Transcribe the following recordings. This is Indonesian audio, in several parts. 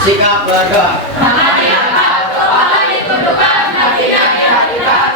Sikap berdoa.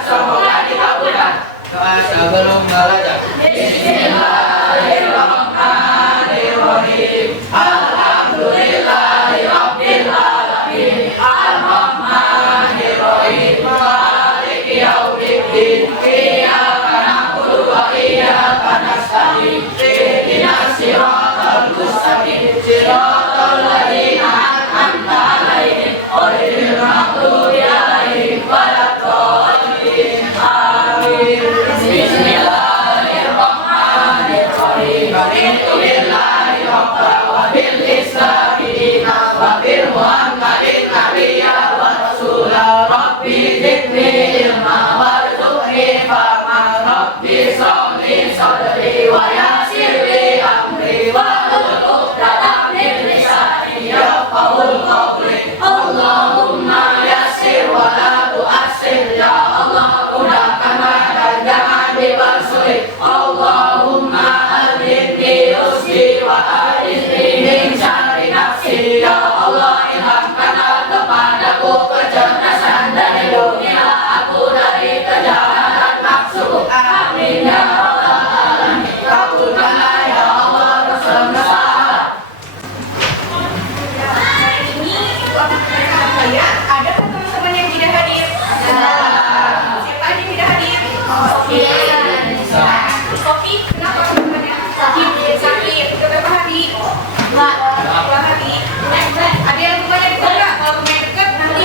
Semoga dikabulkan. Doa sebelum belajar. Bismillahirrahmanirrahim. Alhamdulillahi rabbil alamin. Ar-Rahmanirrahim. Maliki yaumiddin. Iyyaka na'budu wa iyyaka nasta'in. Ihdinas siratal mustaqim. Siratal ladzina an'amta 'alaihim ghairil maghdubi 'alaihim waladdallin. Amin. Bismillahirrahmanirrahim. Raditu billahi rabban wa bil islami dinan wa bil Muhammadin nabiyyan wa rasulan. Rabbi zidni ilman warzuqni fahman. Rabbi shrah li sadri wa yassir li amri wahlul 'uqdatam min lisani yafqahul qawli. Allahumma yassir wa la tu'assir ya Allah. Mudahkanlah dan jangan dipersulit. Allahumma alhimni rusdi wa a'izni min syarri nafsi. Ya Allah, ilhamkanlah kepadaku kecerdasan dari dunia, aku dari kejahatan nafsu. Amin ya rabbal alamin. Kabulkanlah ya Allah semesta. Hari ini waktu pernikahan saya ada teman-teman yang tidak hadir. Siapa aja yang tidak hadir? Kopi, kenapa teman-temannya? Sakit. Berapa hari? Dua hari. Ada yang rumahnya dekat nggak? Kalau rumahnya dekat nanti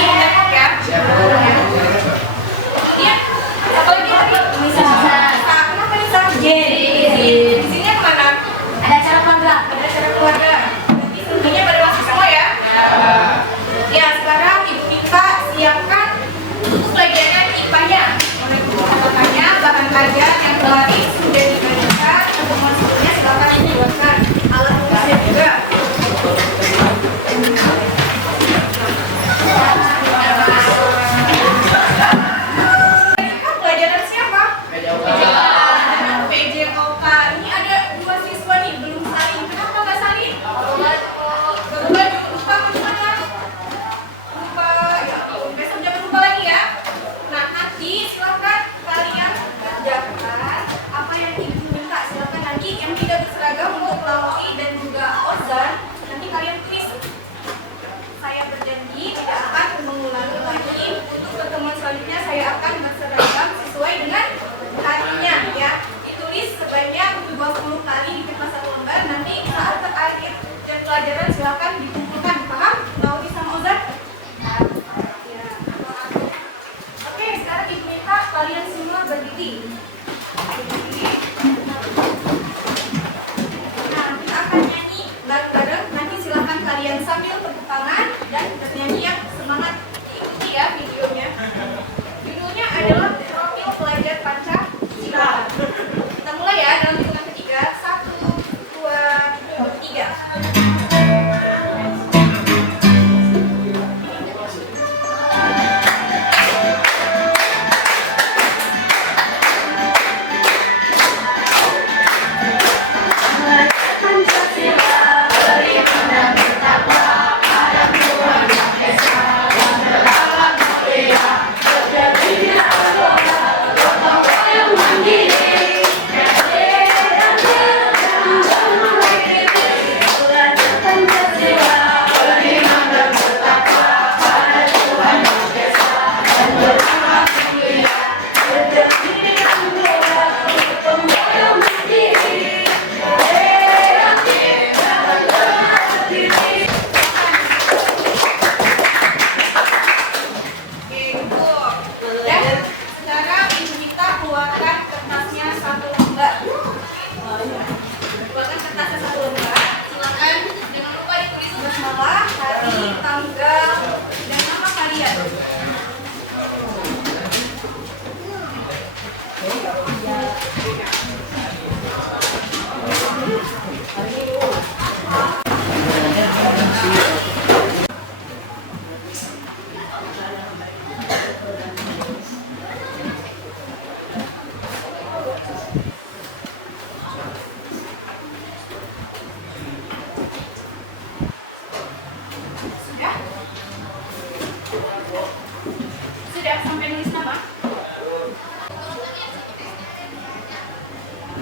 Sudah sampai nulis nama?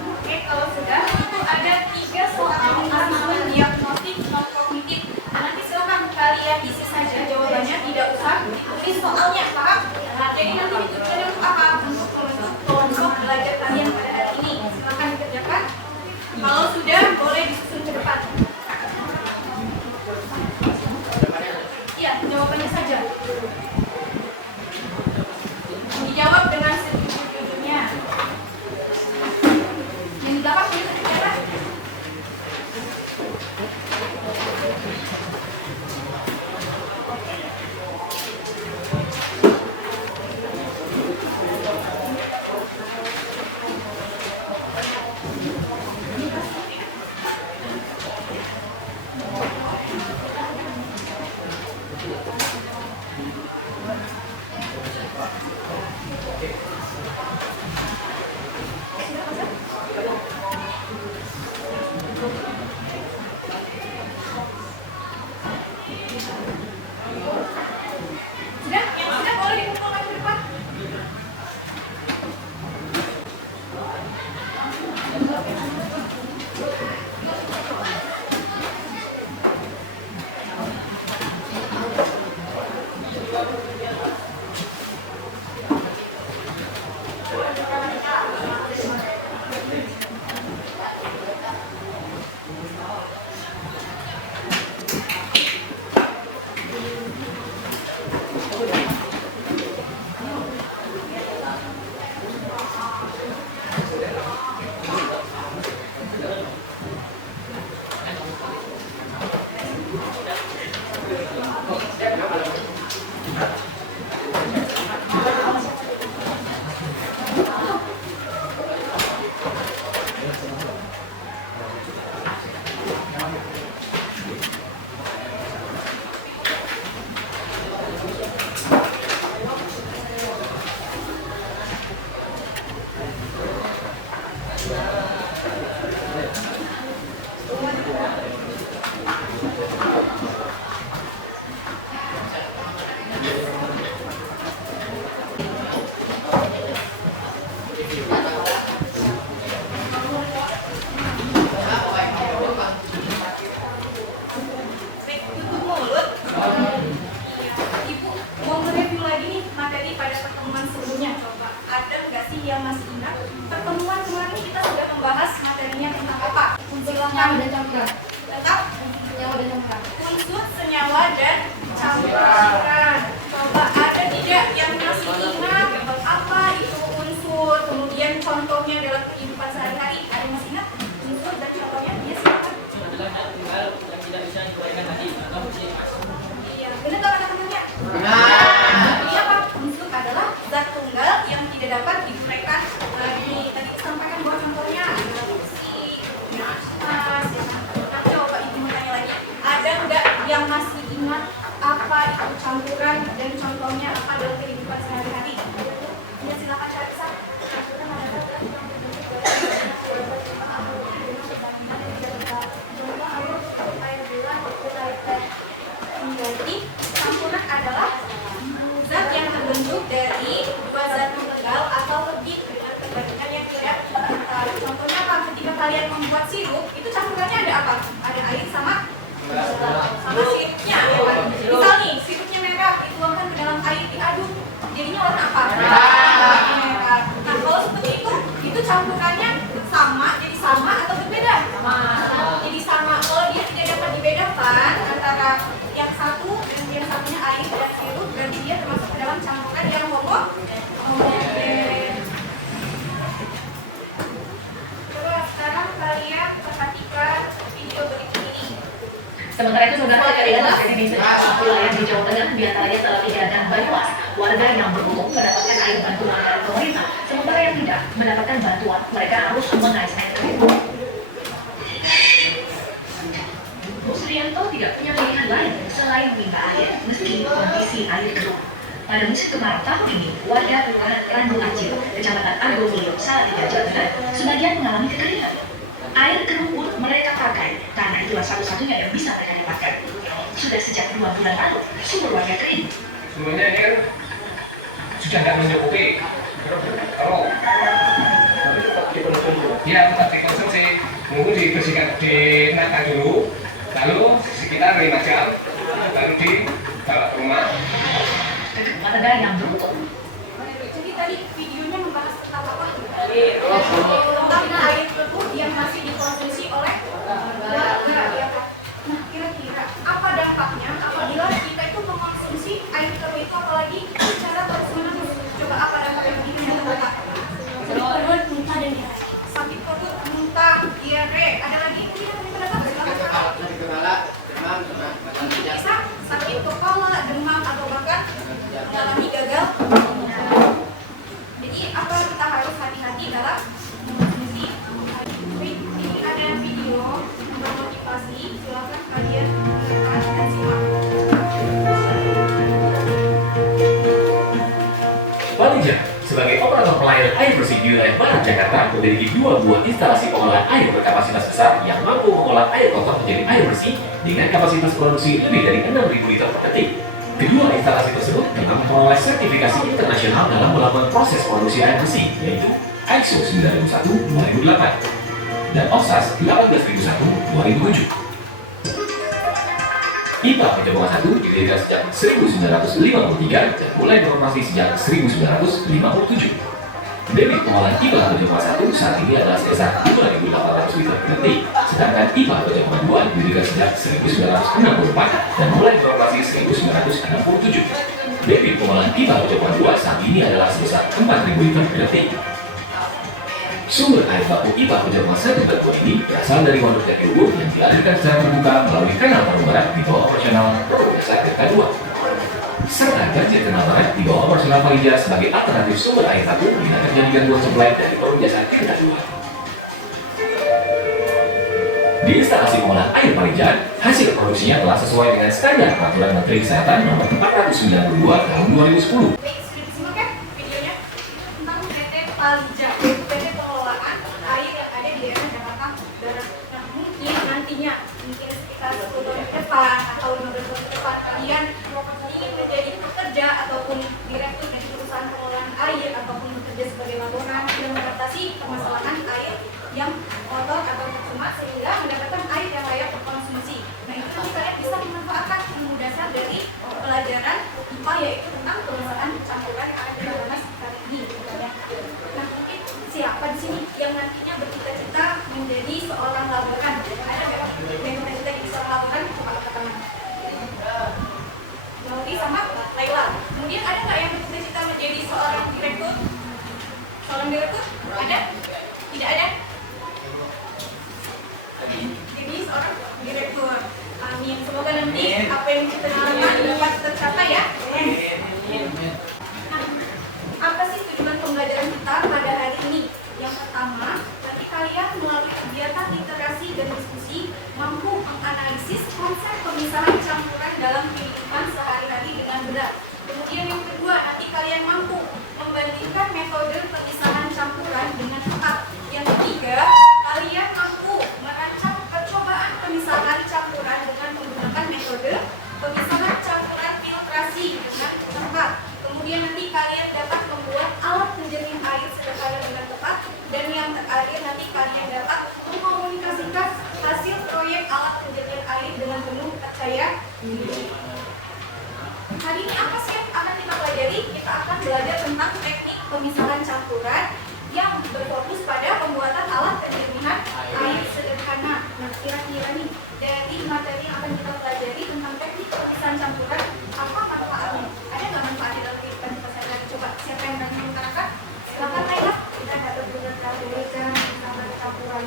Oke, kalau sudah, itu ada 3 soal asesmen diagnostik non kognitif. Nanti silakan kalian isi saja jawabannya, tidak usah ditulis soalnya, paham? Jadi nanti ditujukannya untuk apa? Untuk kelompok belajar kalian pada hari ini. Silakan dikerjakan. Kalau sudah, boleh disusun ke depan. Iya, jawabannya saja. Dijawab dengan sejujurnya. Yang di belakang punya sejarah. Sudah, yang sudah boleh dikumpulkan ke depan. Baik, tutup mulut. Ibu mau mereview lagi nih materi pada pertemuan sebelumnya. Coba ada nggak sih yang masih ingat? Pertemuan kemarin kita sudah membahas materinya tentang apa? Silakan. dan campuran. Lengkap? Senyawa dan campuran. Unsur, senyawa, dan campuran. Coba ada tidak yang masih ingat apa itu unsur? Kemudian contohnya dalam kehidupan sehari-hari. Ada yang masih ingat unsur dan contohnya? Ya silakan. Iya, benar nggak anak-anaknya? Jadi apa? Unsur adalah zat tunggal yang tidak dapat digunakan lagi. Tadi disampaikan bahwa contohnya adalah besi, emas. Nah, coba ibu mau tanya lagi. Ada nggak yang masih ingat apa itu campuran dan contohnya apa dalam kehidupan sehari-hari? Ya silakan cari sah. Campuran adalah berarti campuran adalah zat yang terbentuk dari 2 zat tunggal atau lebih dengan perbandingan yang tidak rata. Contohnya apa? Ketika kalian membuat sirup, itu campurannya ada apa? Ada air sama sirupnya, ya kan? Misal nih, sirupnya merah, dituangkan ke dalam air, diaduk, jadinya warna apa? Merah. Nah, kalau seperti itu campurannya sama, jadi sama atau berbeda? Jadi sama. Kalau dia tidak dapat dibedakan antara yang satu dan yang satunya air dan sirup, berarti dia termasuk ke dalam campuran yang homogen. Coba sekarang kalian perhatikan video berikut ini. Sementara itu, saudara keadilan terjadi di sejumlah wilayah di Jawa Tengah, diantaranya Salatiga dan Banyumas. Warga yang beruntung mendapatkan air bantuan dari pemerintah, sementara yang tidak mendapatkan bantuan, mereka harus mengais air kering. Supriyanto tidak punya pilihan lain selain meminta air meski kondisi air keruh. Pada musim kemarau tahun ini, warga Kelurahan Randung Acil, Kecamatan Argomulyo, Salatiga, Jawa Tengah, sebagian mengalami kekeringan. Air keruh pun mereka pakai karena itulah satu-satunya yang bisa mereka dapatkan. Sudah sejak 2 bulan lalu, sumur warga kering. sebenarnya ini kan sudah nggak mencukupi. Kalau ya tetap dikonsumsi, nunggu dibersihkan, ditenangkan dulu, lalu sekitar 5 jam, baru dibawa ke rumah. Ada yang beruntung. Jadi tadi videonya membahas tentang apa? Tentang air beku yang masih dikonsumsi oleh warga ya kan? Nah kira-kira apa dampaknya apabila kita itu mengkonsumsi air keruh itu apalagi secara terus-menerus? Coba apa dampaknya begini yang terdapat? Sakit perut, muntah dan diare. Sakit perut, muntah, diare. Ada lagi yang terdapat? Sakit kepala, demam, sama badan tidak. Bisa sakit kepala, demam atau bahkan mengalami gagal. Jadi apa kita harus hati-hati dalam mengkonsumsi air. Ini ada video bermotivasi, silakan kalian lihat dan simak. Palija, sebagai operator pelayanan air bersih di wilayah Barat Jakarta, memiliki 2 buah instalasi pengolahan air berkapasitas besar yang mampu mengolah air kotor menjadi air bersih dengan kapasitas produksi lebih dari 6.000 liter per detik. Kedua instalasi tersebut memang memperoleh sertifikasi internasional dalam melakukan proses produksi air bersih, yaitu ISO 9001-2008 dan OSAS 18001-2007. IPA Penjabungan 1 didirikan sejak 1953 dan mulai beroperasi sejak 1957. Debit pengolahan IPA Penjabungan 1 saat ini adalah sebesar 5.800 liter per detik, sedangkan IPA Penjabungan 2 didirikan sejak 1964 dan mulai beroperasi 1967. Debit pengolahan IPA Penjabungan 2 saat ini adalah sebesar 4.000 liter per detik. Sumber air baku IPA Penjabungan 1 dan 2 ini berasal dari Waduk Jatiluhur yang dialirkan secara terbuka melalui kanal Paru Barat di bawah operasional Perumda Jasa Tirta 2. Serta Gajah Kanal Barat di bawah operasional Palija sebagai alternatif sumber air baku bila terjadi gangguan suplai dari Perumda Jasa Tirta 2. Di instalasi pengolahan air Palija, hasil produksinya telah sesuai dengan standar Peraturan Menteri Kesehatan Nomor 492 Tahun 2010. Baik, sudah disimak kan videonya tentang PT Palija, PT pengelolaan air yang ada di daerah Jakarta Barat. Nah mungkin nantinya, mungkin sekitar 10 tahun ke depan atau 15 tahun ke depan kalian ingin menjadi pekerja ataupun direktur dari perusahaan pengelolaan air ataupun bekerja sebagai laboran yang mengatasi permasalahan air yang kotor atau tercemar sehingga mendapatkan air yang layak berkonsumsi. Nah itu nanti kalian bisa memanfaatkan ilmu dasar dari pelajaran IPA yaitu tentang perusahaan campuran yang ada di dalam sekitar ini. Nah mungkin siapa di sini yang nantinya bercita-cita menjadi seorang laboran? Ada nggak yang bercita-cita jadi seorang laboran? Coba angkat tangan. Lauri sama Laila. Kemudian ada nggak yang bercita-cita menjadi seorang direktur? Seorang direktur? Ada? Tidak ada? Jadi seorang direktur. Amin. Semoga nanti apa yang kita inginkan dapat tercapai ya. Nah, apa sih tujuan pembelajaran kita pada hari ini? Yang pertama, nanti kalian melalui kegiatan literasi dan diskusi mampu menganalisis konsep pemisahan campuran dalam kehidupan sehari-hari dengan benar. Kemudian yang kedua, nanti kalian mampu membandingkan metode pemisahan campuran dengan tepat. Yang ketiga, kalian mampu merancang percobaan pemisahan campuran dengan menggunakan metode pemisahan campuran filtrasi dengan tepat. Kemudian nanti kalian dapat membuat alat penjernih air sederhana dengan tepat. Dan yang terakhir nanti kalian dapat mengkomunikasikan hasil proyek alat penjernih air dengan penuh percaya diri. Hari ini apa sih yang akan kita pelajari? Kita akan belajar tentang teknik pemisahan campuran yang berfokus pada pembuatan alat penjernihan air sederhana. Nah, kira-kira nih dari materi yang akan kita pelajari tentang teknik pemisahan campuran, apa manfaatnya? Ada nggak manfaatnya dalam kehidupan kita sehari-hari? Coba siapa yang berani mengutarakan? Silakan Laila. Kita dapat mengetahui cara memisahkan campuran.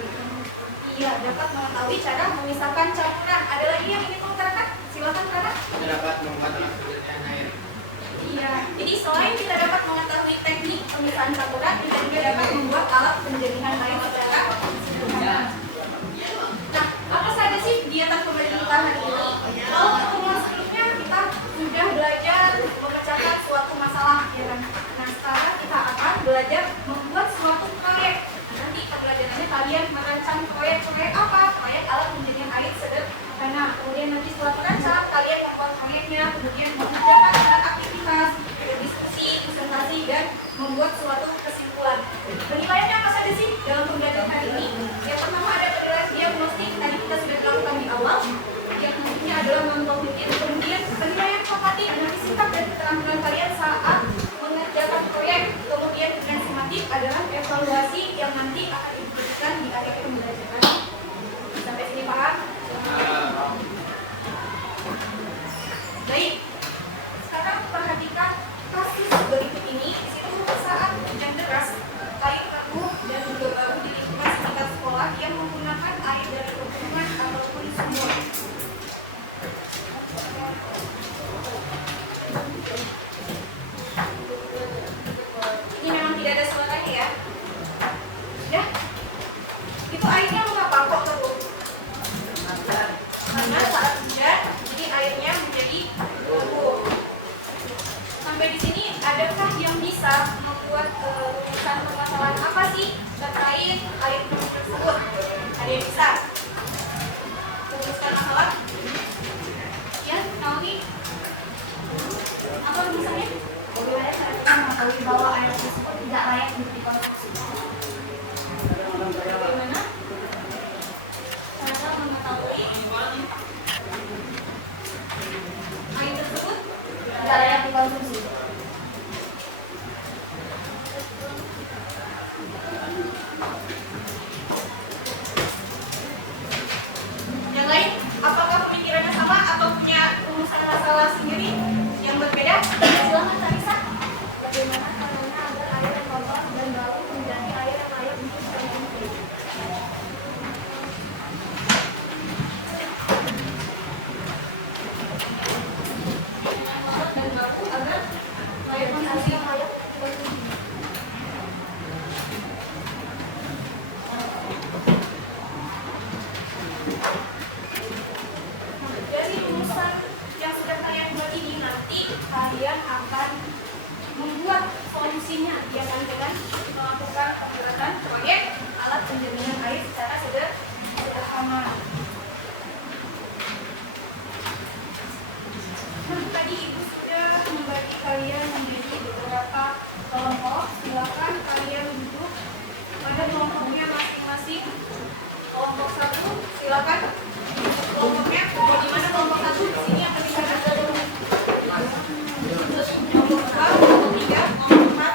Iya, dapat mengetahui cara memisahkan campuran. Ada lagi yang ingin mengutarakan? Silakan Rana. Kita dapat membuat alat penjernihan air. Iya, jadi selain kita dapat mengetahui teknik pemisahan campuran, kita juga dapat membuat alat penjernihan air secara sederhana. Nah, apa saja sih kegiatan pembelajaran kita hari ini? Kalau pertemuan sebelumnya kita sudah belajar memecahkan suatu masalah, ya kan? Nah, sekarang kita akan belajar membuat suatu proyek. Nanti pembelajarannya kalian merancang proyek apa? Proyek alat penjernihan air sederhana. Kemudian nanti setelah merancang, kalian membuat proyeknya, kemudian mengerjakan dengan aktivitas ketika kasus berikut ini, di situ saat hujan deras, air keruh dan juga bau di lingkungan sekitar sekolah yang menggunakan air dari bendungan ataupun sumur. Ini memang tidak ada suaranya ya. Ya, itu airnya mengapa kok keruh? Karena saat hujan, jadi airnya menjadi keruh. Sampai di sini, adakah yang bisa membuat rumusan permasalahan apa sih terkait air keruh tersebut? Ada yang bisa rumuskan masalah? Ya, Naomi? Apa rumusannya? Bagaimana cara kita mengetahui bahwa air tersebut tidak layak untuk dikonsumsi? Bagaimana cara mengetahui air tersebut Tidak layak dikonsumsi. yang lain? Apakah pemikirannya sama atau punya rumusan masalah sendiri yang berbeda? Silakan Tarisa. Bagaimana caranya agar air yang kotor dan bau menjadi air yang layak untuk dikonsumsi? Dan bau agar Air konsumsi yang layak dikonsumsi. dari rumusan yang sudah kalian buat ini, nanti kalian akan membuat solusinya dengan melakukan pembuatan proyek alat penjaminan air secara sederhana. Nah, tadi ibu sudah membagi kalian menjadi beberapa kelompok. Silakan kalian duduk pada kelompoknya masing-masing. Kelompok 1, silakan. Kelompoknya, di mana kelompok 1? Di sini akan bisa dulu. Kelompok 2, kelompok 3, kelompok 4.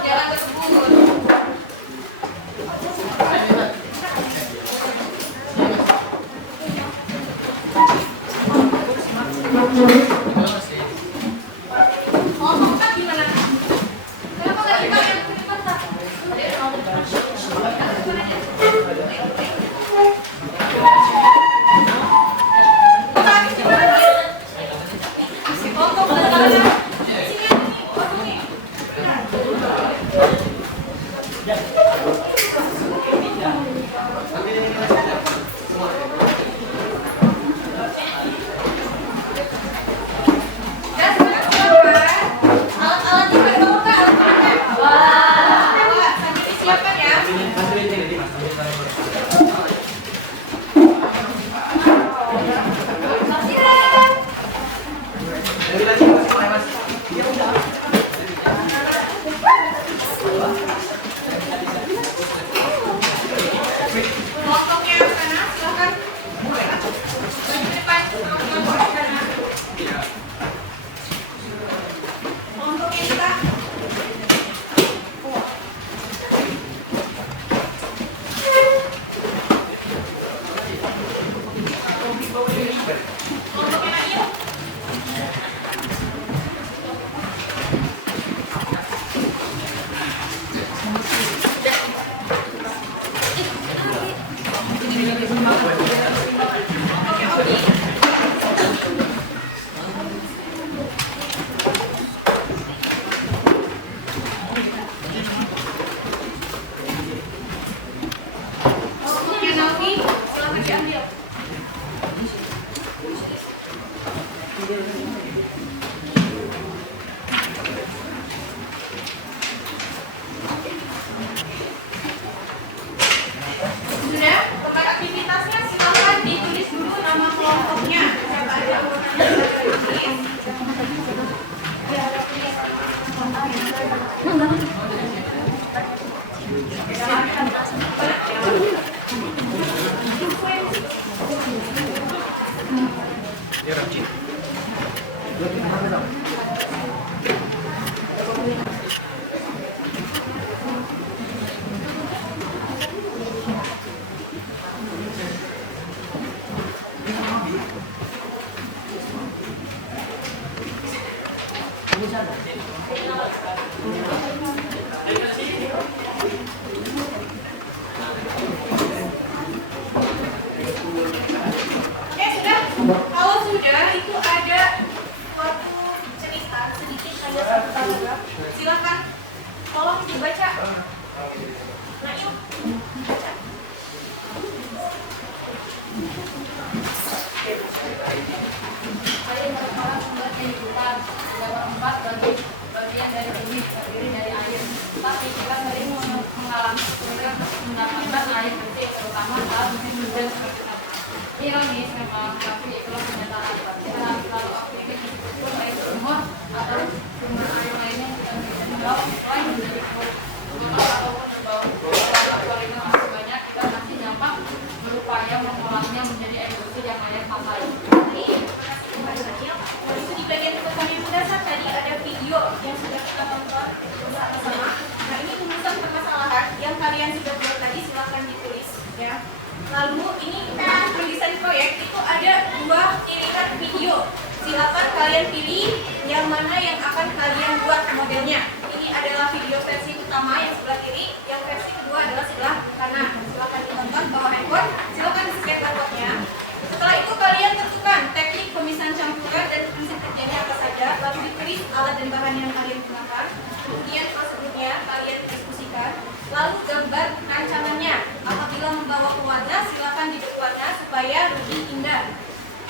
Jangan berebut. Kelompok 4 gimana? Kenapa nggak kita yang cepat? Kelompok berapa? Sini, sini. Ya, silakan. Alat-alatnya pada bawa ke alat-alatnya. Bawa, sambil disiapkan ya. Silakan. Kelompoknya yang sana, silakan. Ke depan. Kelompok sana. Kelompoknya kita. Kelompoknya Nail. Kelompoknya Oki. Kelompoknya Naomi, silakan diambil. Sudah, tempat aktivitasnya silakan ditulis dulu nama kelompoknya. Siapa aja urutannya sudah ditulis. Oke, sudah. Kalau sudah, itu ada suatu cerita sedikit hanya satu paragraf. Silakan, tolong dibaca. Nah, yuk. Baca. Air merupakan sumber kehidupan. Yang keempat, bagian dari bumi terdiri dari air. Tapi kita sering mengalami kesulitan mendapatkan air bersih, terutama saat musim hujan seperti saat ini. Ironis memang, tapi itulah kenyataan. Kita harus selalu optimis meskipun air sumur atau sumber air lainnya tidak bisa dibawa selain menjadi kotor ataupun berbau. Kalau kualitas masih banyak, kita masih gampang berupaya mengolahnya menjadi air bersih yang layak pakai. Itu di bagian tulisan yang mendasar tadi ada video yang sudah kita tonton bersama-sama. Nah, ini rumusan permasalahan yang kalian sudah buat tadi, silakan ditulis ya. Lalu ini kita desain proyek itu ada 2 irisan video. Silakan kalian pilih yang mana yang akan kalian buat modelnya. Ini adalah video versi utama yang sebelah kiri, yang versi kedua adalah sebelah kanan. Silakan ditonton bawa handphone, silakan di-scan barcode-nya. Setelah itu kalian tentukan teknik pemisahan campuran dan prinsip kerjanya apa saja, lalu ditulis alat dan bahan yang kalian gunakan. Kemudian prosedurnya kalian diskusikan, lalu gambar rancangannya. Apabila membawa ke wadah, silakan dibuatnya supaya lebih indah.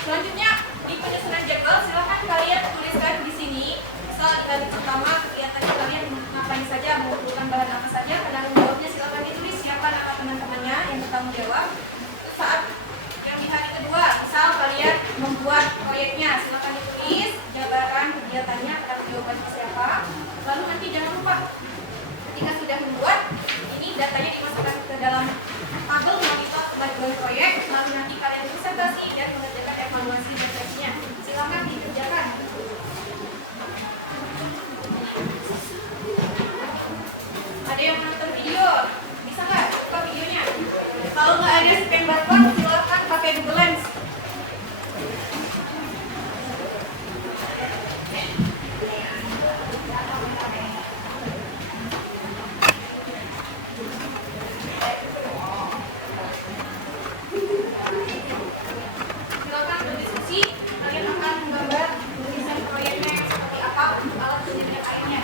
Selanjutnya di penyusunan jadwal, silakan kalian tuliskan di sini. Misal di kali pertama kegiatannya kalian ngapain saja, mengumpulkan bahan apa saja, penanggung jawabnya silakan ditulis siapa nama teman-temannya yang bertanggung jawab. Saat di hari kedua, misal kalian membuat proyeknya, silakan ditulis jabaran kegiatannya, penanggung jawabannya siapa. Lalu nanti jangan lupa ketika sudah membuat, ini datanya dimasukkan ke dalam tabel monitor kemajuan proyek. Lalu nanti kalian presentasi dan mengerjakan evaluasi refleksinya. Silakan dikerjakan. Ada yang menonton video? Bisa nggak buka videonya? Kalau nggak ada scan barcode, silakan pakai Google Lens. Silakan berdiskusi. Kalian akan menggambar desain proyeknya seperti apa, alat penyediaan airnya.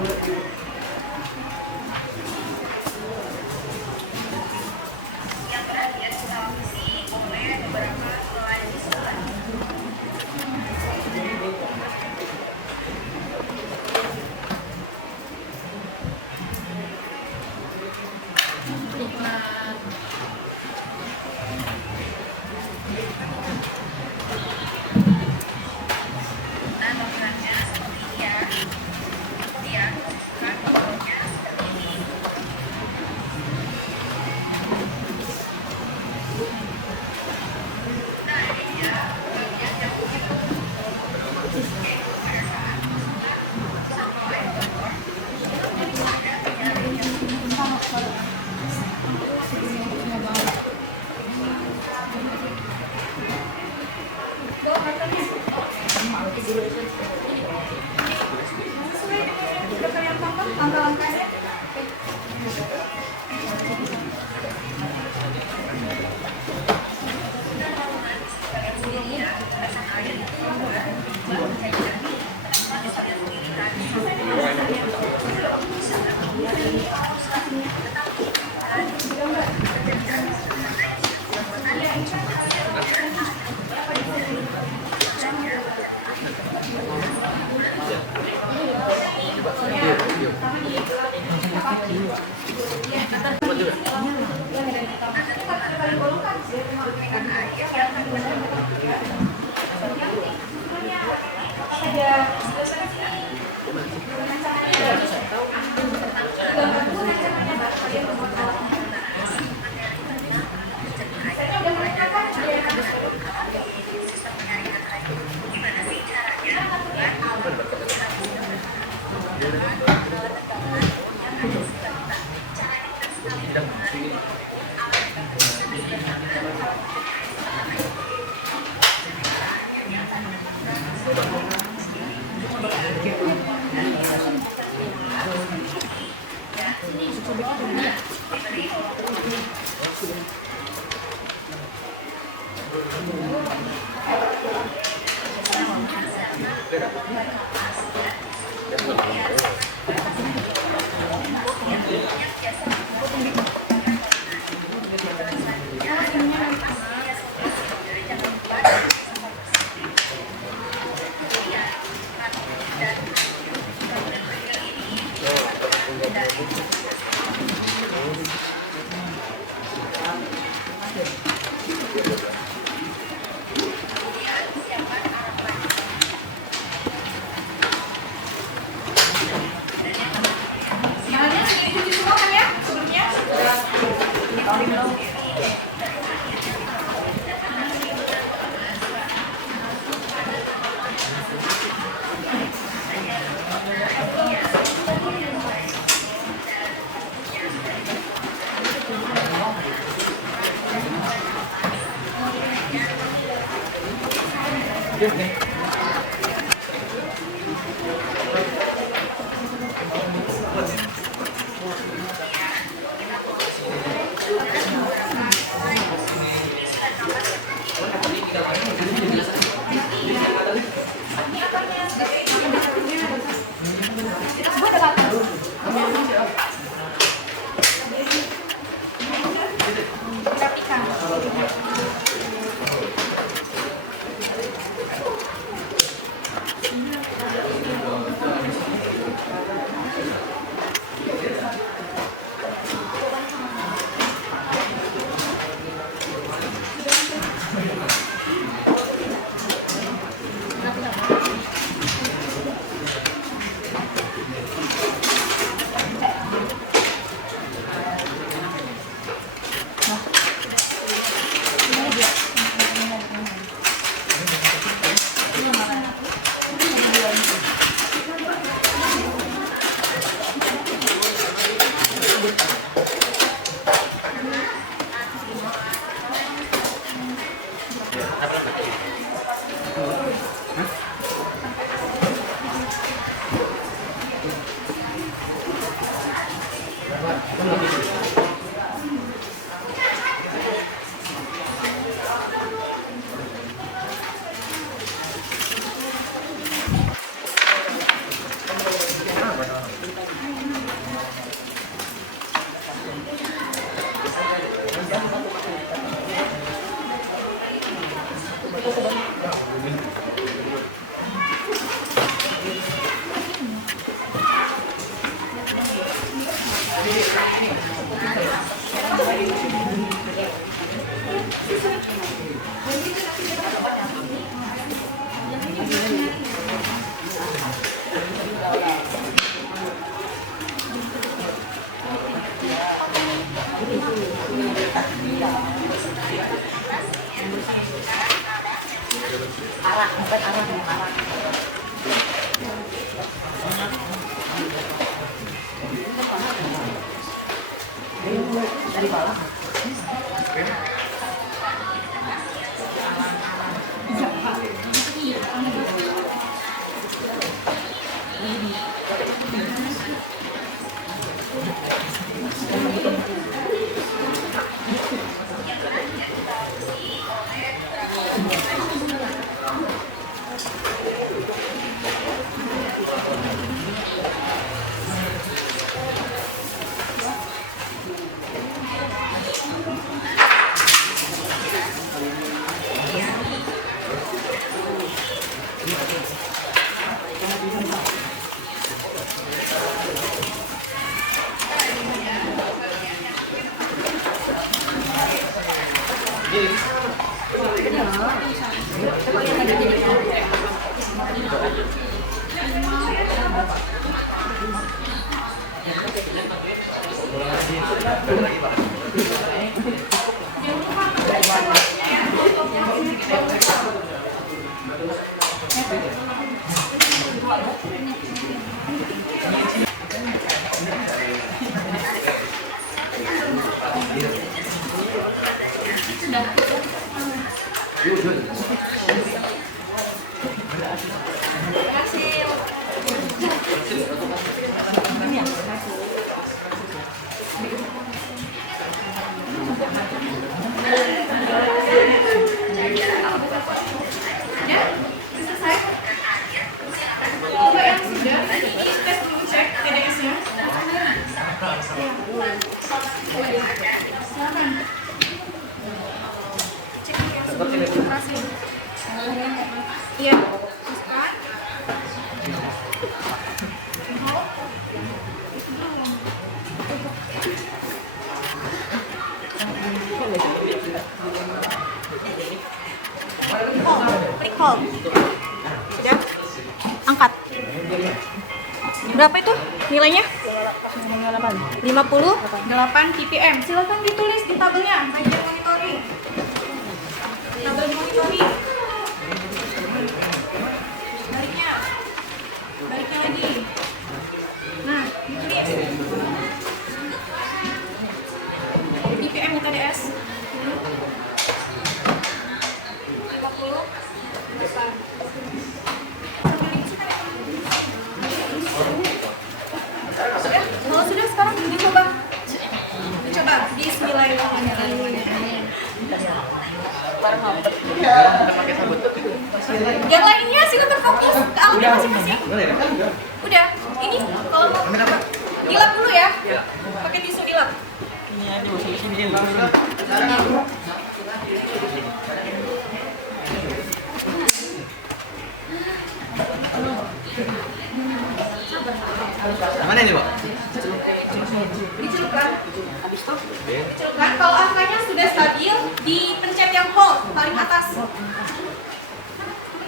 Yang terakhir, kita isi oleh beberapa slide visual. Nah, tampilannya seperti ini ya. Kemudian posisikan kontrolnya seperti ini. Nah, ini dia bagian yang yaitu pada saat masukkan sampel air kotor, ada penyaring yang Sudah kalian paham langkah-langkahnya? kalian sendiri ya, pasang air itu baru cairkan. Teman-teman bisa lihat sendiri kan, misalnya kemudian tetapi gimana sih caranya buat Tangannya sudah dicuci semua kan ya sebelumnya? Ya, selesai. Kalau yang sudah, ini tes dulu cek TDS-nya. Silakan. Cek yang sebelum konsentrasi. Iya. Teruskan. Klik hold. Sudah. Angkat. Berapa itu nilainya? 58 ppm. Silakan ditulis di tabelnya. Bagian monitoring. Tabel monitoring. Baliknya lagi. Nah, ditulis. ppm di TDS. 50. Sudah? Kalau sudah sekarang dicoba. Bismillahirrahmanirrahim. Yang lainnya silakan fokus ke alatnya masing-masing. Udah, ini kalau mau dilap dulu ya. Pakai tisu dilap. Mana ini, Pak? Dicelupkan. Dicelupkan. Kalau angkanya sudah stabil, dipencet yang hold paling atas.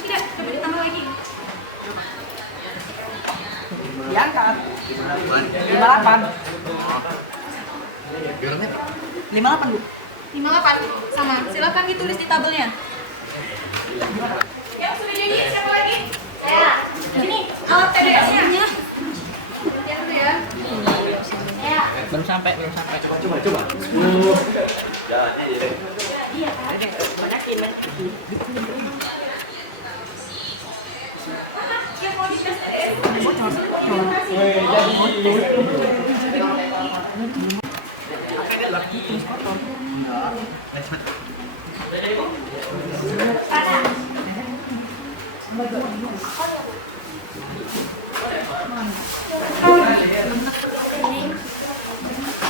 Tidak, coba ditambah lagi. Diangkat. 58, Bu. 58 sama. Silakan ditulis di tabelnya. Yang sudah jadi siapa lagi? Saya. Sini alat TDS-nya. Lihat dulu ya. Saya. Baru sampai. Coba. Yang mau dites TDS.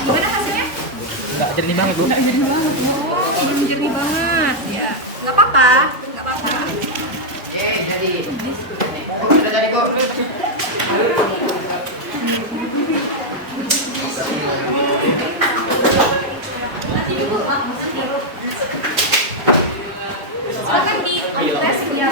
Gimana hasilnya? Enggak jernih banget, Bu. Belum jernih banget. Ya, nggak apa-apa. Oke, jadi. Sudah jadi, Bu. Silakan di tes ya.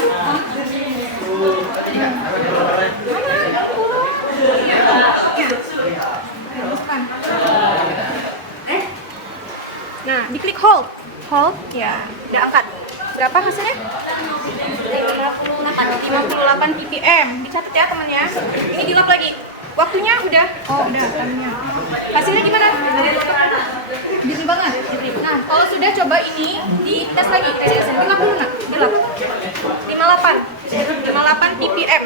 Nah, diklik hold. Hold, ya. Udah angkat. Berapa hasilnya? 58 ppm. Dicatat ya temannya. Ini dilap lagi. Waktunya udah. Oh, udah. Hasilnya gimana? Jernih banget. Nah, kalau sudah coba ini dites lagi. Dilap dulu, Nak. Dilap. 58 ppm.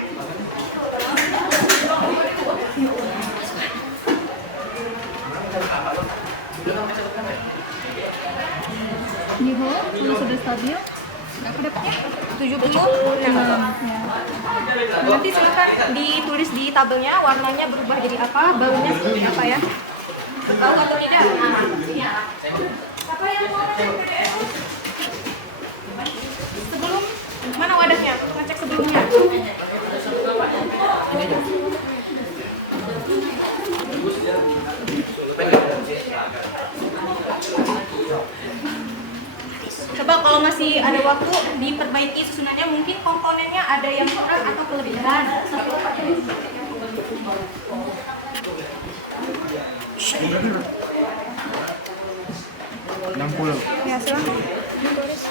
Niho, kalau sudah stabil, berapa dapatnya? 76. Nanti silakan ditulis di tabelnya warnanya berubah jadi apa, baunya seperti apa ya. Tahu atau tidak? Apa yang mau ngecek TDS? Sebelum mana wadahnya? Ngecek sebelumnya. waktu diperbaiki susunannya, mungkin komponennya ada yang kurang atau kelebihan. Ya, silahkan. Tulis.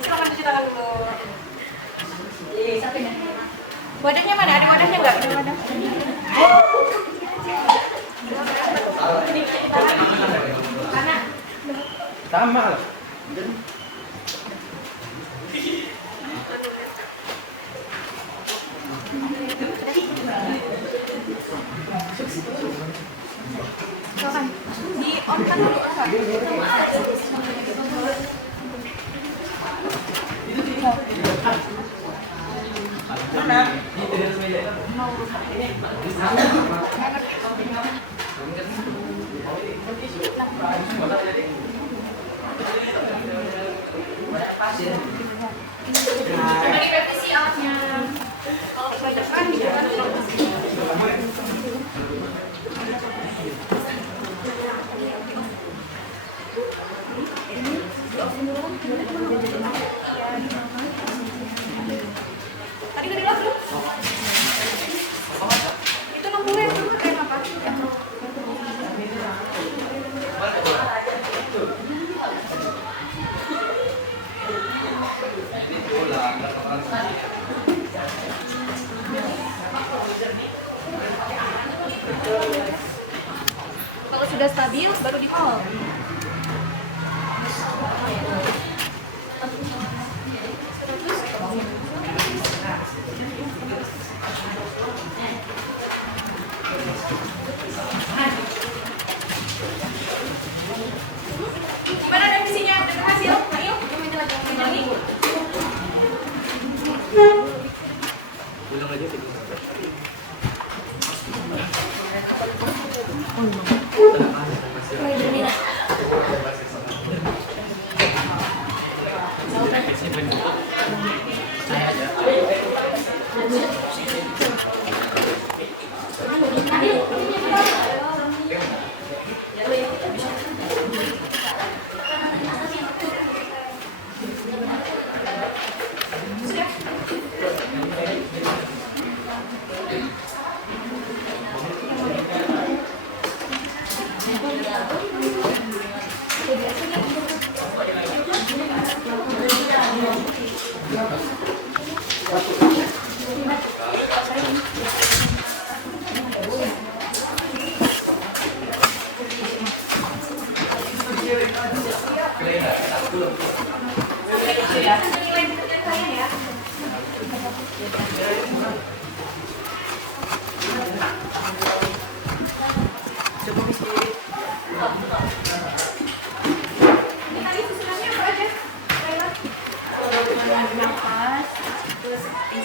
Silakan cuci tangan dulu. Wadahnya mana? Ada wadahnya nggak? Ada wadah. Sama lah. Silakan. Di on kan dulu. Coba direvisi alatnya. Kalau ke depan jangan tadi udah bilang belum? Itu 60 yang dulu kayak apa? Kalau sudah stabil baru di call. Gimana revisinya? Udah berhasil? Ayo, main lagi. Ulang aja.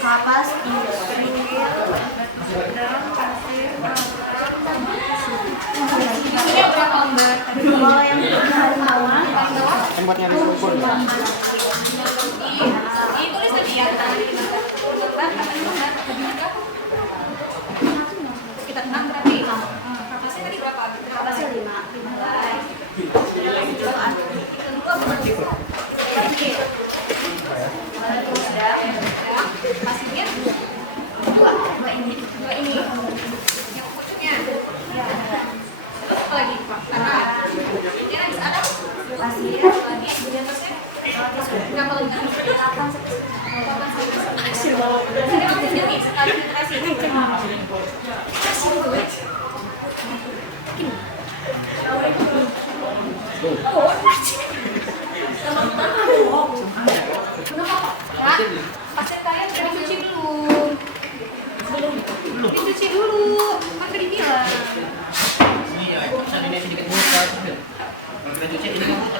Kapas, ini berapa lembar? Kalau yang paling bawah, Tempatnya ada ukur. ditulis tadi ya. Sekitar 6 berarti. Kapasnya tadi berapa? Kapasnya 5. Pasirnya dua ini yang pucuknya terus apa lagi Pak? Karena ini lagi ada pasir lagi di atasnya berapa lagi? 8 pasir bawah ini waktu jadi sekali kasih pasir kalian udah dicuci belum? Belum dicuci dulu, kan tadi bilang. Iya, pesan ini sedikit muka. Kalau kita cuci ini kan muka.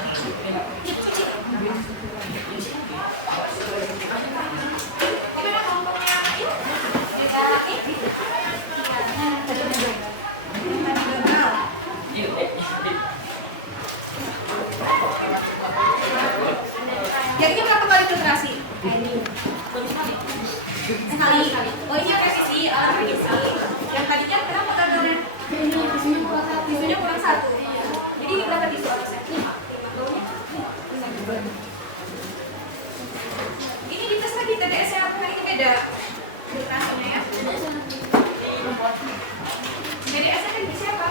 Jadi S kan di siapa?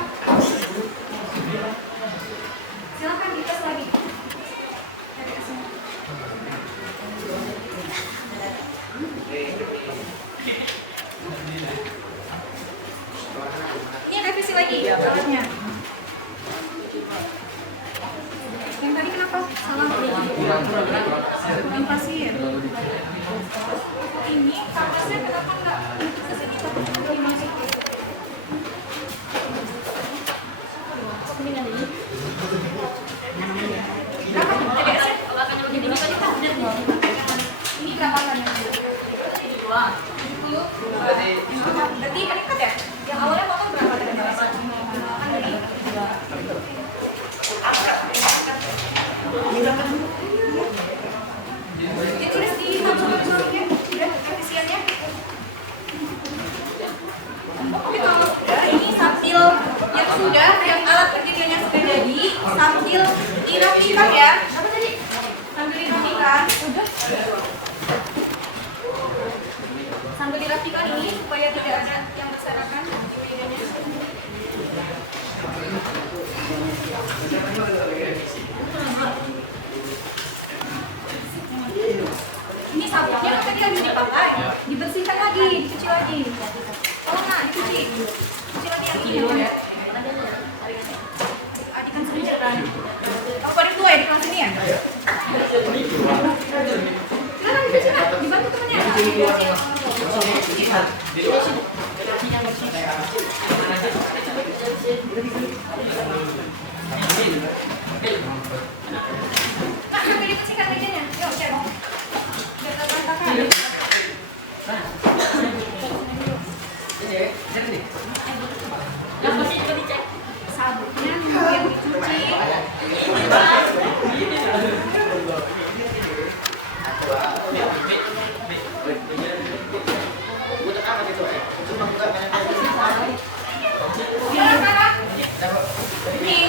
Silakan dites lagi. Ini revisi lagi alatnya. Yang tadi kenapa? Salah. Pasir. Ini kampusnya kenapa enggak kesini tapi masuk? Berapa TDS-nya? Ini tadi kan benar nih. Ini berapa kan? 70. Berarti meningkat ya? Yang awalnya potong berapa TDS? Kan dari ditulis di tabel-tabelnya, udah revisiannya. Tapi kalau ini sambil yang sudah, yang alat perjadiannya sudah jadi, sambil dirapikan ya. Apa tadi? Sambil dirapikan. Udah. Sambil dirapikan ini supaya tidak ada yang berserakan di bedanya. Ini sabunnya kan tadi habis dipakai, dibersihkan lagi, dicuci lagi. Oh nah, dicuci lagi yang ini ya. Adik kan sendiri kan. Kamu pada tua ya di kelas ini ya? Silakan dicuci lah, dibantu temennya. Kak, sampai dibersihkan mejanya. Yuk, cek. Biar tak berantakan. Sabunnya yang dicuci. Ini.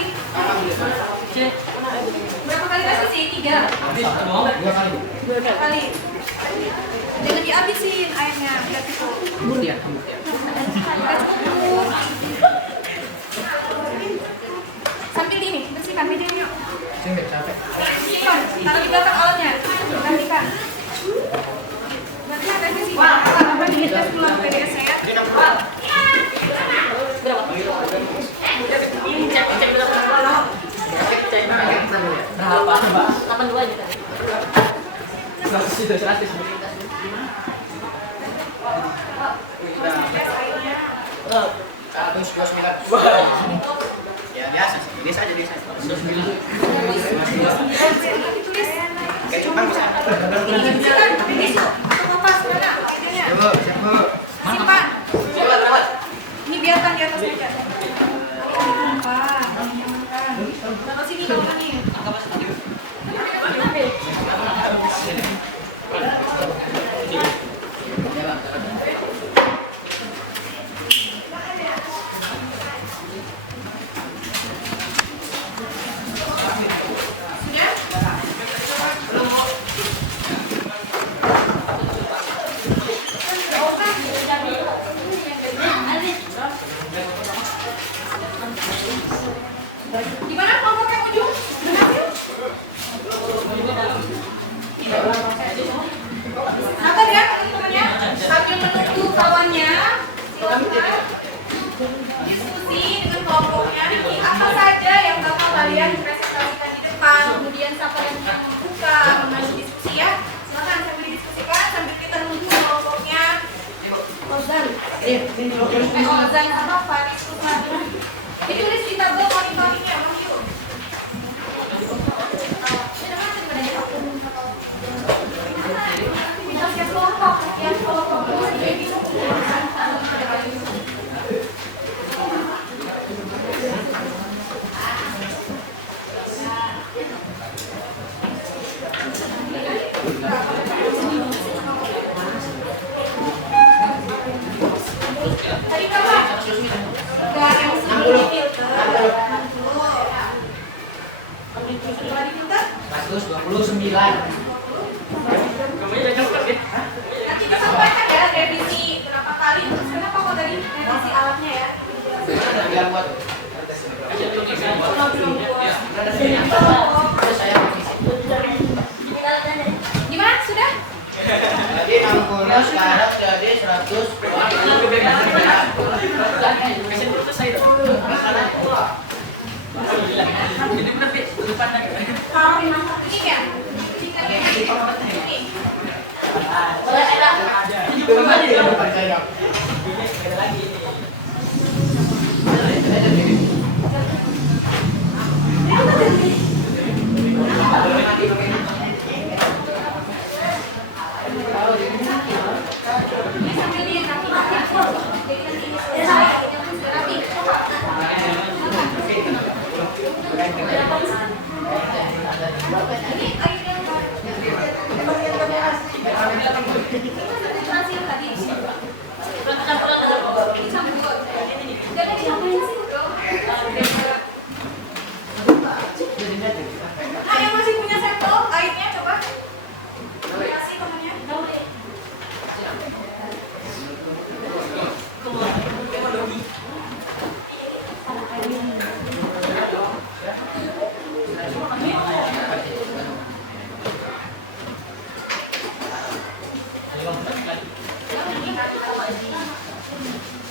Berapa kali revisi? 3. 2 kali. Jangan dihabisin airnya, biar cukup. Kemudian. Biar cukup. Sambil ini, bersihkan mejanya yuk. Simpan, taruh di belakang alatnya. Gantikan. Berarti ada revisi. Apa nih? Tes ulang PDS saya. Berapa coba? 82 juta. 100 itu 100. Ya biasa sih, ini saja dia. Ditulis. Kayak cuma bisa. Silakan, tisu. Lepas mana? Mejanya. Simpan. Ini biarkan di atas meja. Taruh sini kalau nih. Gimana kelompoknya ujung? Berhasil? Sabar ya teman-temannya. Sambil menunggu kawannya, silakan diskusi dengan kelompoknya. Apa saja yang bakal kalian presentasikan di depan. Kemudian siapa yang membuka, mengenai diskusi ya. Silakan sambil didiskusikan sambil kita menunggu kelompoknya. Ozan. Ozan apa? Faris Kusmadi. Ditulis di tabel monitoringnya, Bang Yu. Aktivitas kelompok, yang kelompok jadi tadi berapa? Enggak, yang segini filter. Setelah di filter? 129. Nanti disampaikan ya revisi berapa kali. Terus kenapa kok tadi Masih alatnya ya. Yang buat Gimana? Sudah? jadi ampulnya sekarang jadi 100. Kalau memang ini ya. Ini. Ini sambil dirapi. Jadi nanti ini rapi. Ini airnya masih yang tadi. Dicampur. Jangan dicampur sih. Nah, yang masih punya sampel airnya coba. Kasih tangannya.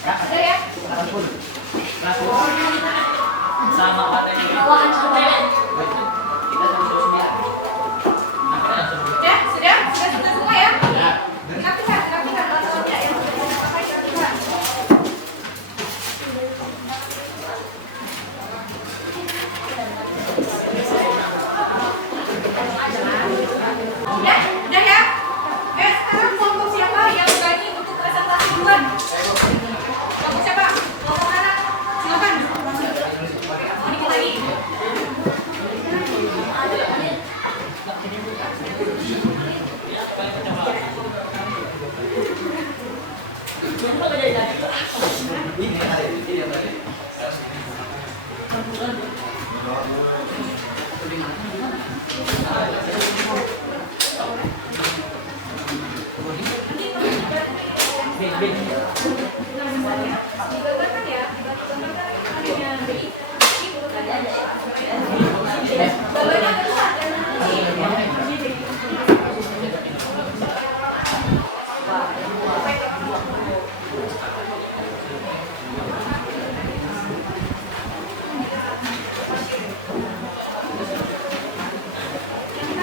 Ada ya? sama katanya. Sudah semua ya? Rapikan alat-alatnya yang sudah kita pakai, rapikan. Udah ya? Sekarang kelompok siapa yang berani untuk presentasi duluan? Kelompok siapa? Kelompok mana? Silakan. Sedikit lagi. Digambarkan ya, digambarkan adanya BI. Gambarnya ada yang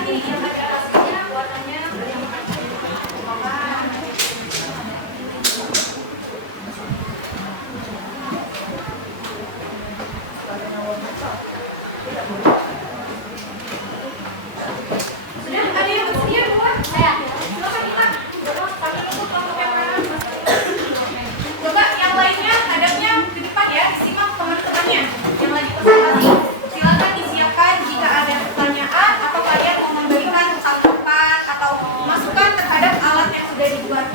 tadi yang ada hasilnya warnanya sudah ada yang bersedia buat saya. Silakan kita. Kami nunggu kelompok yang mana. Coba yang lainnya hadapnya ke depan ya, simak teman-temannya yang lagi presentasi. Silakan disiapkan jika ada pertanyaan atau kalian mau memberikan tanggapan atau masukan terhadap alat yang sudah dibuat.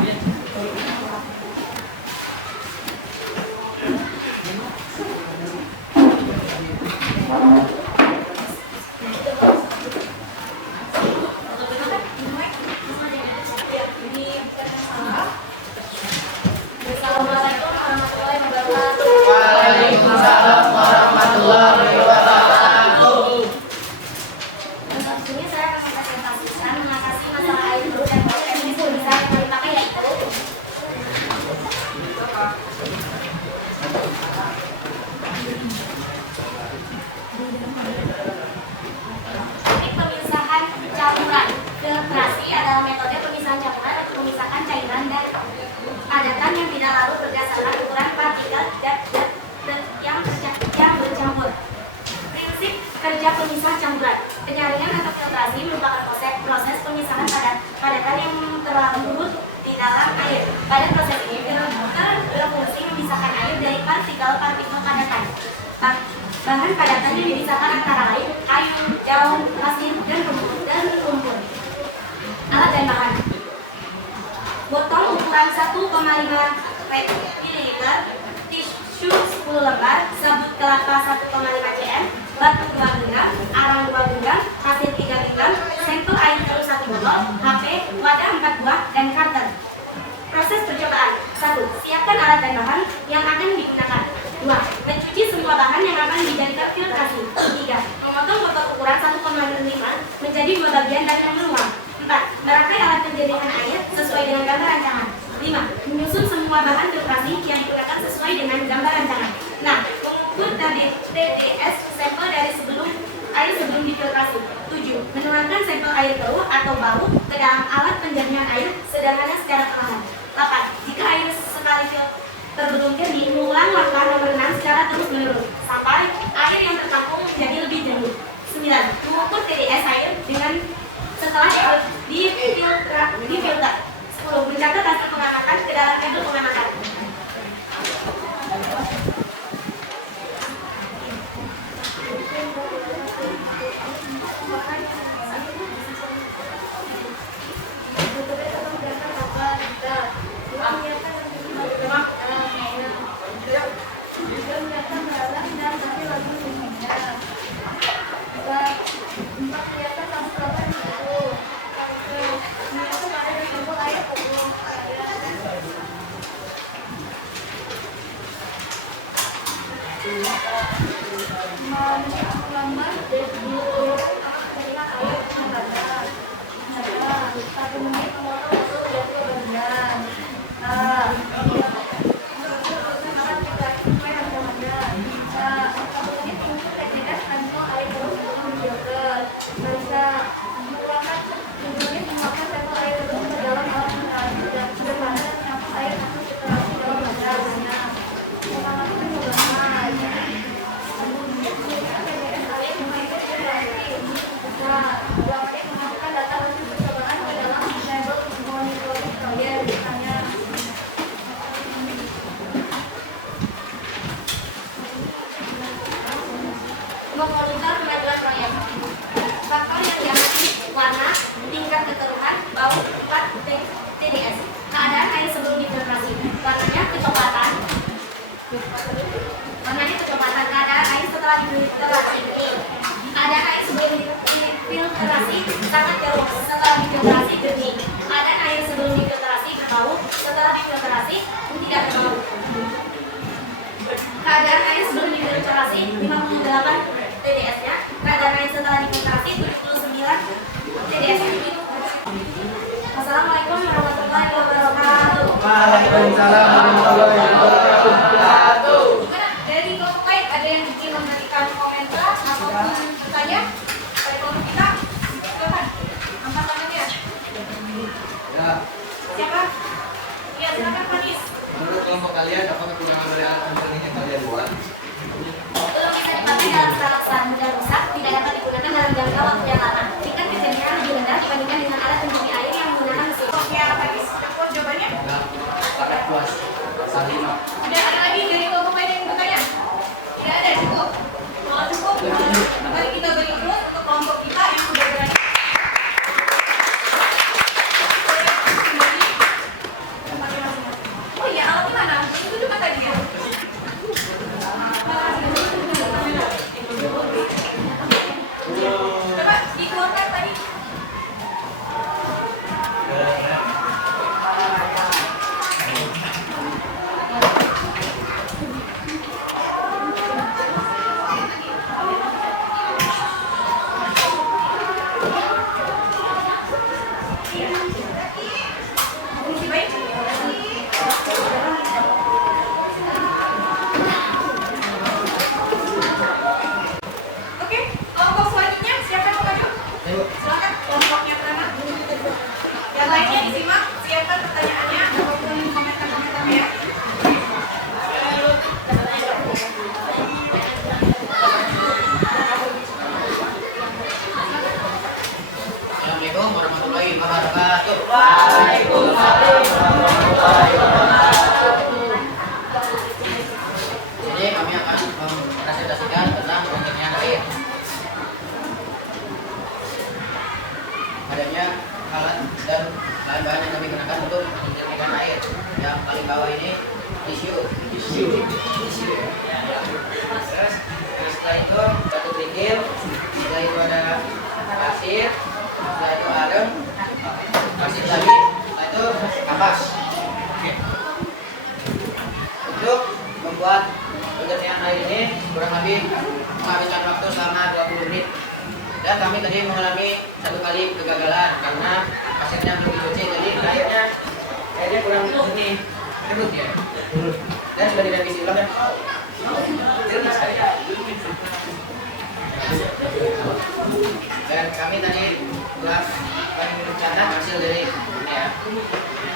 Assalamualaikum warahmatullahi wabarakatuh. Waalaikumsalam warahmatullahi wabarakatuh. Untuk sini saya akan mempresentasikan mengatasi masalah air keruh dan bau yang bisa dipakai yaitu teknik pemisahan campuran. Filtrasi adalah metode pemisahan campuran untuk memisahkan cairan dan padatan yang tidak larut berdasarkan ukuran partikel yang bercampur. Prinsip kerja pemisah campuran. Penyaringan atau filtrasi merupakan proses pemisahan padatan yang terlarut di dalam air. Pada proses ini, filter berfungsi memisahkan air dari partikel-partikel padatan. Bahan padatan yang dipisahkan antara lain kayu, daun, pasir, dan lumpur. Alat dan bahan. Botol ukuran 1,5 ml, tisu 10 lembar, sabut kelapa 1,5 cm, batu 2 genggam, arang 2 genggam, pasir 3 genggam, sampel air keruh 1 botol, HP, wadah 4 buah, dan karton. Proses percobaan. 1. Siapkan alat dan bahan yang TDS sampel dari air sebelum difiltrasi. 7. Menuangkan sampel air keruh atau bau ke dalam alat penjernihan air sederhana secara perlahan. 8. Jika air sekali terbelum jernih, mengulang langkah nomor 6 secara terus menerus sampai air yang tertampung menjadi lebih jernih. 9. Mengukur TDS air dengan setelah difilter. 10. Mencatat hasil pengamatan ke dalam tabel pengamatan. Memonitor kemajuan proyek. Faktor yang diamati: warna, tingkat kekeruhan, bau, 4 TDS. Keadaan air sebelum difiltrasi. Warnanya kecoklatan. Keadaan air setelah difiltrasi. Keadaan air sebelum difiltrasi sangat keruh. Setelah difiltrasi jernih. Keadaan air sebelum difiltrasi berbau. Setelah difiltrasi tidak berbau. Keadaan air sebelum difiltrasi 58 TDS-nya. Keadaan air setelah difiltrasi 79 TDS-nya. Assalamualaikum warahmatullahi wabarakatuh. Waalaikumsalam warahmatullahi wabarakatuh. Dari kelompok lain ada yang ingin memberikan komentar ataupun bertanya dari kelompok kita? Silakan. Angkat tangannya. Ya, Siapa? Ya, silakan Fanis. menurut kelompok kalian apa kekurangan dari alat penjernih yang kalian buat? Belum bisa dipakai dalam skala mudah rusak, tidak dapat digunakan dalam jangka waktu yang lama. Tingkat kejernihan lebih rendah dibandingkan dengan alat penjernih air yang menggunakan mesin. Kelompoknya Fanis. Cukup jawabannya? Ya, sangat puas. Salima. Sudah ada lagi dari kelompok lain yang bertanya? Tidak ada, cukup. Kalau cukup, mari kita beri terus untuk kelompok kita yang sudah berani. Oh iya, alatnya mana? Itu cuma tadi ya? Coba dikeluarkan tadi. Fungsi baik. Oke, kelompok selanjutnya siapa yang mau maju? Silakan kelompoknya pertama. Yang lainnya disimak, siapkan pertanyaannya ataupun komentar-komentarnya. Assalamualaikum warahmatullahi wabarakatuh. Jadi kami akan mempresentasikan tentang penjernihan air. Adanya alat dan bahan-bahan yang kami gunakan untuk menjernihkan air. Yang paling bawah ini tisu. Terus setelah itu batu kerikil, setelah itu ada pasir, setelah itu adem, pasir lagi, setelah itu kapas. Untuk membuat penjernihan air ini kurang lebih menghabiskan waktu selama 20 menit. Dan kami tadi mengalami satu kali kegagalan karena pasirnya belum dicuci, jadi airnya kurang jernih, kerut ya. Dan sudah direvisi ulang dan jernih sekali. Dan kami tadi telah merencanakan hasil dari ini ya.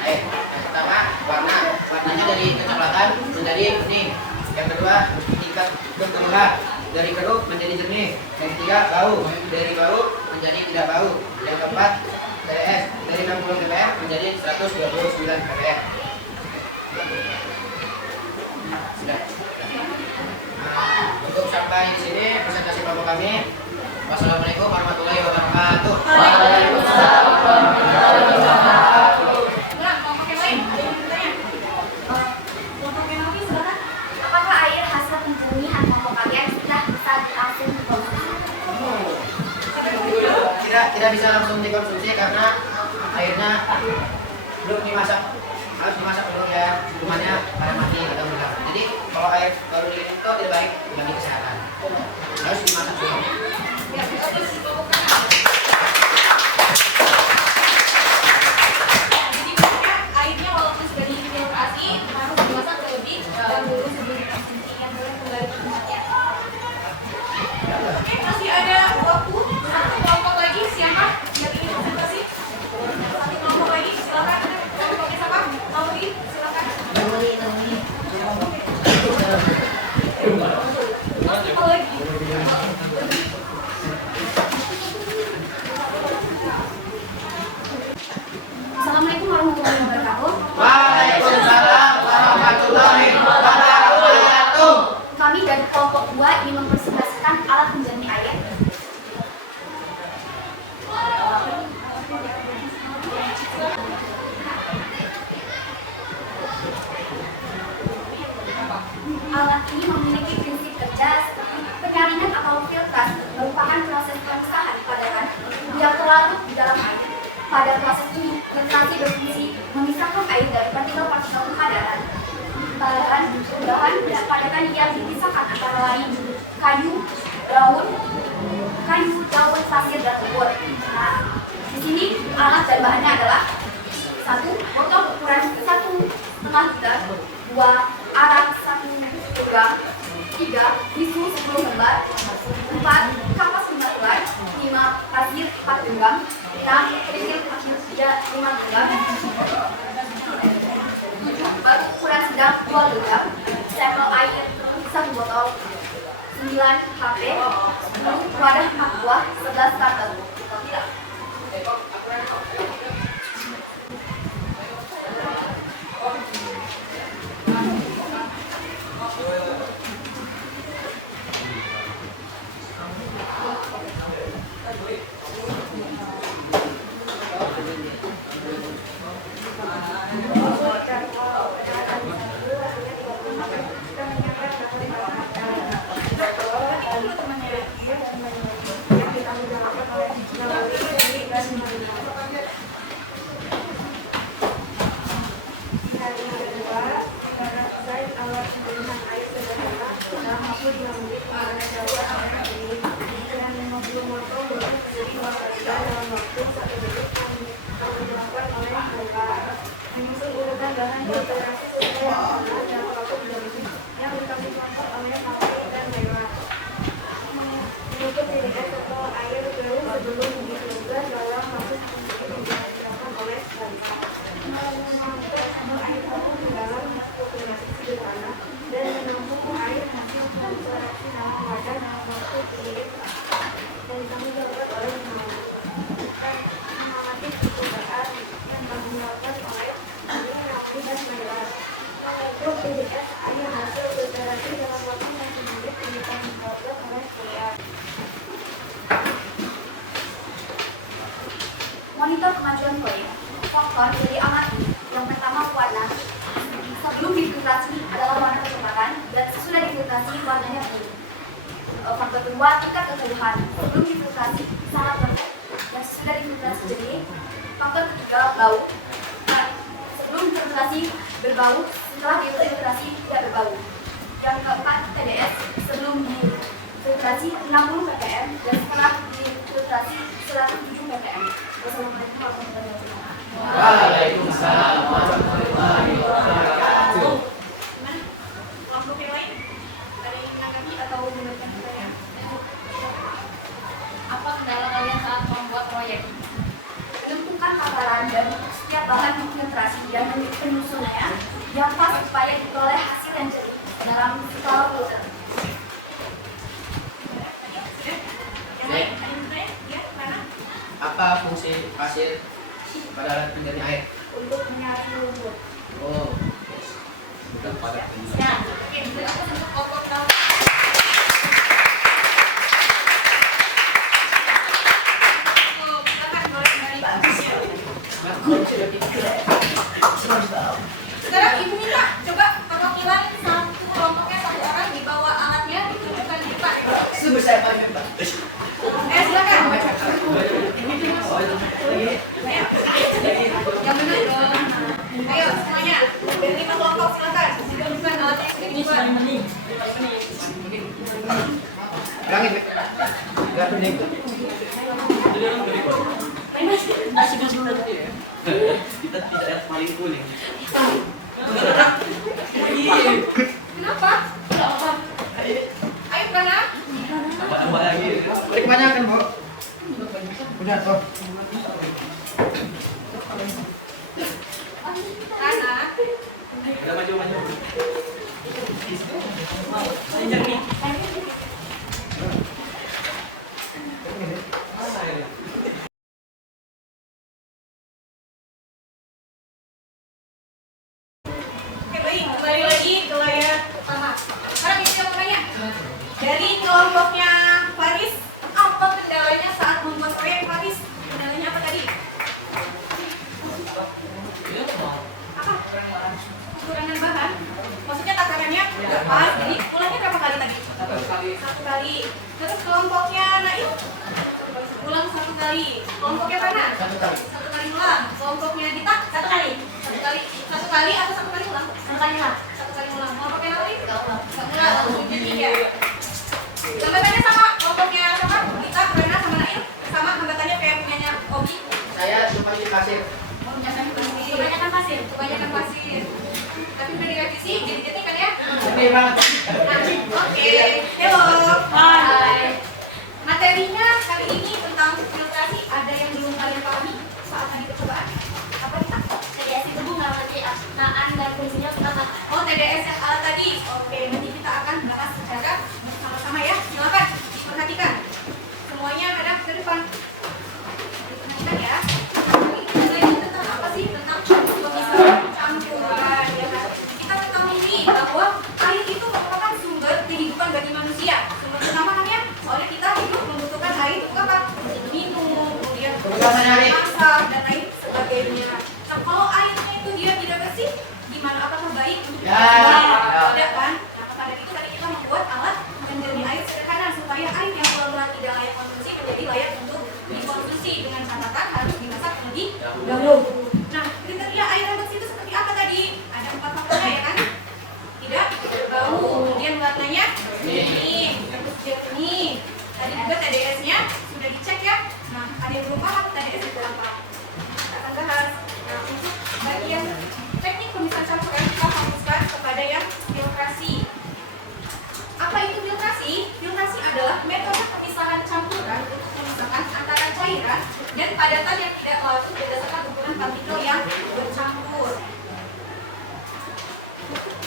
Air. Yang pertama warnanya dari kecoklatan menjadi kuning. Yang kedua tingkat kekeruhan dari keruh menjadi jernih. Yang ketiga bau dari bau menjadi tidak bau. Yang keempat TDS dari 60 ppm menjadi 129 ppm. Sudah. Untuk sampai di sini presentasi kelompok kami. Wassalamualaikum warahmatullahi wabarakatuh. Waalaikumsalam warahmatullahi wabarakatuh. Nah, kelompok yang lain ada yang bertanya? Kelompok yang lain silakan. Apakah air hasil penjernihan kelompok kalian sudah bisa langsung dikonsumsi? Tidak bisa langsung dikonsumsi karena airnya belum dimasak, harus dimasak dulu ya, minumannya pada mati atau enggak. Jadi kalau air baru diminum itu tidak baik bagi kesehatan, harus dimasak dulu. Ya, terus kelompok kanan. Jadi maksudnya airnya walaupun sudah difiltrasi harus dimasak terlebih dahulu sebelum dikonsumsi yang boleh kembali ke tempatnya. Oke, masih ada waktu. Satu kelompok lagi siapa yang ingin presentasi? Satu kelompok lagi silakan. Kelompoknya siapa? Nauri, silakan. Satu lagi. Assalamualaikum warahmatullahi wabarakatuh. Waalaikumsalam warahmatullahi wabarakatuh. Kami dari kelompok 2 ingin mempresentasikan alat penjernih air. Alat ini memiliki prinsip kerja seperti penyaringan atau filtrasi, merupakan proses pemisahan padaran yang terlarut di dalam air. Pada proses ini, filtrasi berfungsi memisahkan air dari partikel-partikel padaran. Bahan dan padaran yang dipisahkan antara lain kayu, daun, pasir, dan lumpur. Nah, di sini alat dan bahannya adalah 1. Botol ukuran 1,5 liter, 2. Arang 1 kg, 3. Tisu 10 lembar, 4. Kapas 5 lembar, 5. Pasir 4 genggam, 6. Kerikil kecil 5 genggam, 7. Batu ukuran sedang 2 genggam, sampel air 1 botol, 9. HP, 10. Wadah 4 buah, 11. karton. Tidak. Monitor kemajuan proyek. Faktor dari alat yang pertama warna. Sebelum difiltrasi adalah warna kecoklatan dan sesudah difiltrasi warnanya biru. Faktor kedua tingkat kekeruhan. Sebelum difiltrasi sangat lembut dan sesudah difiltrasi jernih. Faktor ketiga bau. Nah, sebelum difiltrasi berbau, setelah difiltrasi tidak berbau. Yang keempat TDS. Sebelum difiltrasi 60 ppm dan setelah difiltrasi 107 ppm. Wassalamualaikum warahmatullahi wabarakatuh. Waalaikumsalam warahmatullahi wabarakatuh. Gimana? Kelompok yang lain? Ada yang menanggapi atau memberikan pertanyaan? Apa kendala kalian yang pas supaya diperoleh hasil yang jernih dalam skala filter. Apa fungsi pasir pada alat penjernih air? Untuk menyaring lumpur. Oh, Nah, Sekarang ibu minta coba perwakilan satu kelompoknya satu orang dibawa alatnya ditunjukkan di depan. sebesar apa Pak? Silakan. Yang benar dong. Ayo semuanya dari 5 kelompok silakan. Tunjukkan alatnya yang sudah dibuat. Bilangin, nggak bening. Kita tidak ada paling kuning. Kenapa? Ayo Prana. Apa lagi? Kebanyakan, Bu. Udah toh. Prana. Udah maju. Oke baik, kembali lagi ke layar pertama. Sekarang kita mau nanya dari kelompoknya Faris, apa kendalanya saat membuat proyek Faris? Kendalanya apa tadi? Apa? Kekurangan bahan. Maksudnya takarannya nggak pas, jadi ulangnya berapa kali tadi? Satu kali. Terus kelompoknya Nail? Ulang 1 kali. Kelompoknya Rana? 1 kali ulang. Kelompoknya Dita? 1 kali. 1 kali atau 1 kali ulang? 1 kali lah. 1 kali ulang. Kelompoknya Nail? Nggak ulang, langsung jadi ya. Hambatannya sama, kelompoknya sama, Dita, Rana, sama Nail. Sama hambatannya kayak punyanya Obi. Saya cuma di pasir. Oh, punyanya pasir. Kebanyakan pasir. Kebanyakan pasir. Tapi udah direvisi, jadi jadi kan ya? Sedih banget. Oke, hello. Hai. Materinya kali ini tentang filtrasi. Ada yang belum kalian pahami saat tadi percobaan? Apa kita? TDS itu Bu mengerti penggunaan dan fungsinya apa? Oh, TDS yang alat tadi. Oke, nanti kita akan bahas secara bersama-sama ya. Silakan diperhatikan. Semuanya ada ke depan. Diperhatikan ya. Ini materinya tentang apa sih? Tentang pemisahan campuran. Ya kan? Kita ketahui bahwa air itu merupakan sumber kehidupan bagi manusia. Sumber utamaannya, soalnya kita hidup membutuhkan air untuk apa? Untuk minum, kemudian Kebutuhan air. masak dan lain sebagainya. Nah, kalau airnya itu dia tidak bersih, gimana? Apakah baik untuk Ya. tidak kan? Nah, maka dari itu tadi kita membuat alat penjernih air sederhana supaya air yang mula-mula tidak layak konsumsi menjadi layak untuk dikonsumsi dengan catatan harus dimasak terlebih dahulu. Nah, kriteria air yang bersih itu seperti apa tadi? Ada 4 faktornya ya kan? Tidak berbau, kemudian warnanya jernih, terus jernih. Tadi juga TDS-nya sudah dicek ya. Nah, ada yang belum paham TDS itu apa? Kita akan bahas. Nah, untuk bagian teknik pemisahan campuran kita fokuskan kepada yang filtrasi. Apa itu filtrasi? Filtrasi adalah metode pemisahan campuran untuk memisahkan antara cairan dan padatan yang tidak larut berdasarkan ukuran partikel yang bercampur.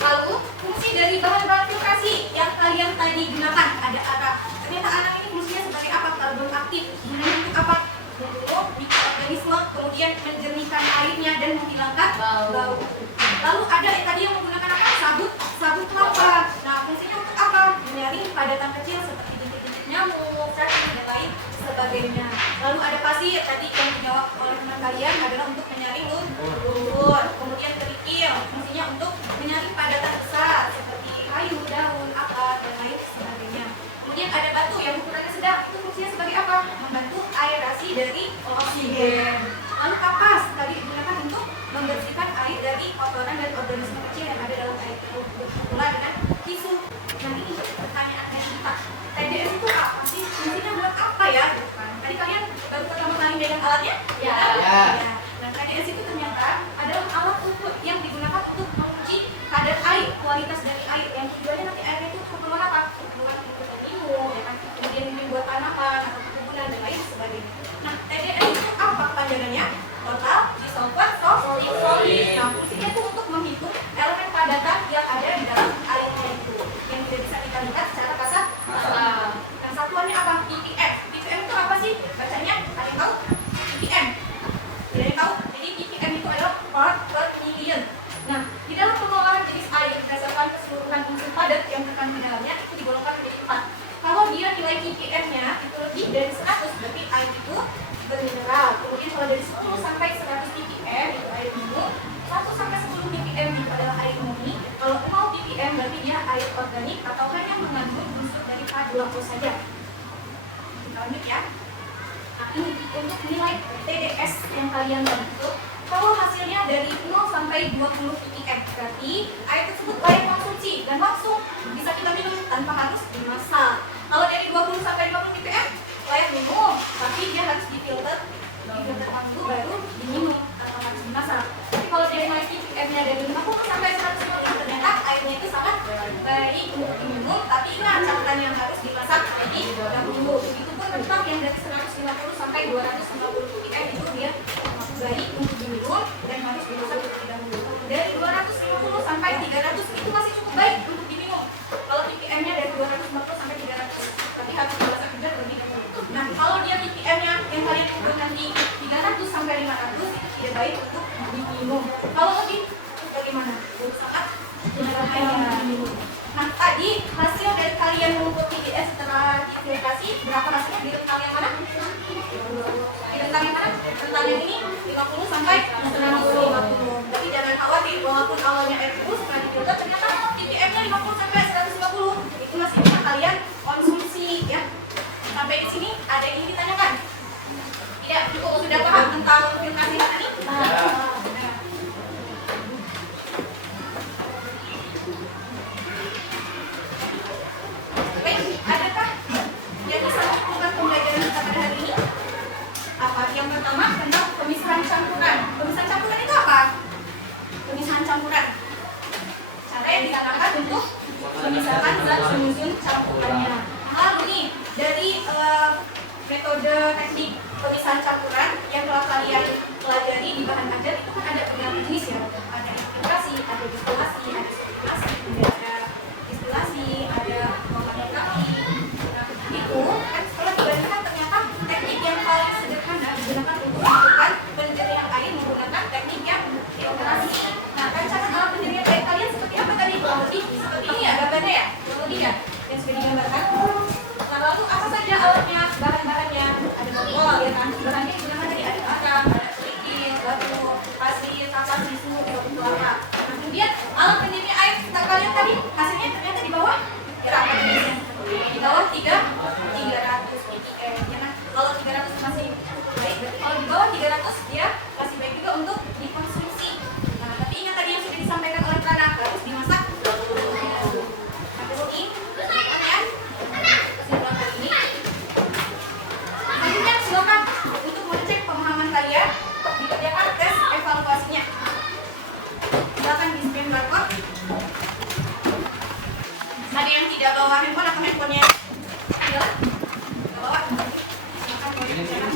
Lalu, fungsi dari bahan-bahan filtrasi yang kalian tadi gunakan ada apa? Ternyata anak ini fungsinya sebagai apa? Karbon aktif. Gunanya untuk apa? Untuk mikroorganisme, kemudian menjernihkan airnya dan menghilangkan bau. Lalu ada yang tadi yang menggunakan apa? Sabut kelapa. Nah, fungsinya untuk apa? Menyaring padatan kecil seperti bintik-bintik nyamuk, cacing dan lain sebagainya. Lalu ada pasir tadi yang dijawab oleh teman kalian adalah untuk menyaring lumpur. Kemudian kerikil, fungsinya untuk menyaring padatan besar seperti kayu, daun, akar dan lain sebagainya. Kemudian ada batu yang ukurannya sedang, itu fungsinya sebagai apa? Membantu aerasi dari oksigen. Lalu kapas tadi digunakan untuk membersihkan air dari kotoran dan organisme kecil yang ada dalam air itu. Pula dengan tisu. Nah, ini pertanyaan dari kita. TDS itu apa sih? Fungsinya buat apa ya? Tadi kalian baru pertama kali megang alatnya? Ya. Ya. Nah, TDS itu ternyata adalah alat ukur yang digunakan untuk menguji kadar air, kualitas dari air. Yang tujuannya nanti airnya itu keperluan apa? Keperluan untuk minum, ya kan? Kemudian minum buat tanaman atau perkebunan dan lain sebagainya. Nah, TDS itu apa kepanjangannya? Total Dissolved Solid. Nah, fungsinya itu untuk menghitung elemen menekan di dalamnya itu digolongkan menjadi 4. Kalau dia nilai ppm-nya itu lebih dari 100 berarti air itu bermineral. Kemudian kalau dari 10 sampai 100 ppm itu air minum, 1 sampai 10 ppm itu adalah air murni. Kalau 0 ppm berarti dia air organik atau hanya mengandung unsur dari H2O saja. Kita lanjut ya. Nah, ini untuk nilai TDS yang kalian bentuk. Kalau hasilnya dari 0 sampai 20 ppm berarti air tersebut layak konsumsi dan langsung bisa kita minum tanpa harus dimasak. Kalau dari 20 sampai 20 ppm layak minum, tapi dia harus difilter dulu baru diminum tanpa harus dimasak. Tapi kalau dari nilai ppm-nya dari 50 sampai 150 ternyata airnya itu sangat baik untuk diminum, tapi ingat catatan yang harus dimasak terlebih dahulu. Begitupun tentang yang dari 150 sampai 250 ppm itu dia baik untuk diminum dan harus dimasak terlebih dahulu. Dari 250 sampai 300 itu masih cukup baik untuk diminum. Kalau ppm-nya dari 250 sampai 300, tapi harus dimasak juga terlebih dahulu. Nah, kalau dia ppm-nya yang kalian ukur nanti 300 sampai 500 itu tidak baik untuk diminum. Kalau lebih bagaimana? Sangat berbahaya diminum. Nah, tadi hasil dari kalian mengukur TDS setelah difiltrasi berapa hasilnya di rentang yang mana? Di rentang yang mana? Rentang yang ini 50 sampai 150. Tapi jangan khawatir, walaupun awalnya air putih setelah difilter ternyata ppm-nya 50 sampai 150. Itu masih bisa kalian konsumsi ya. Sampai di sini ada yang ingin ditanyakan? Tidak, sudah paham tentang filtrasi tadi? Baik, adakah yang bisa melakukan pembelajaran kita pada hari ini? Apa? Yang pertama tentang pemisahan campuran. Pemisahan campuran itu apa? Pemisahan campuran. Cara yang digunakan untuk memisahkan zat penyusun campurannya. Lalu nih, dari metode teknik pemisahan campuran yang telah kalian pelajari di bahan ajar itu kan ada beberapa jenis ya. Ada infiltrasi, ada distilasi, ada sirkulasi, kemudian ada distilasi, ada mengandung. Nah, itu kan setelah dibandingkan ternyata teknik yang paling sederhana digunakan untuk melakukan penjernihan air menggunakan teknik yang filtrasi. Nah, rancangan alat penjernihan air kalian seperti apa tadi? Seperti ini ya gambarnya ya? Lebih ya? Yang sudah digambarkan. Nah, lalu apa saja alatnya, bahan-bahannya? Ada botol ya kan? Bahannya digunakan tadi ada garam, ada liquid, batu, pasir, kapas, tisu, kelapa. Nah, kemudian alat penjernih air kita kalian tadi hasilnya ternyata di bawah berapa jenisnya? Di bawah 300 ppm ya kan? Kalau 300 masih baik, berarti kalau di bawah 300 dia masih baik juga untuk dikonsumsi. Nah, tapi ingat tadi yang sudah disampaikan oleh Prana harus dimasak. Nah, ini ya. Silakan ini. Selanjutnya silakan untuk mengecek pemahaman kalian dikerjakan tes evaluasinya. Silakan di scan barcode. Ada yang tidak bawa handphone atau handphonenya? Tidak bawa. Silakan boleh bicara.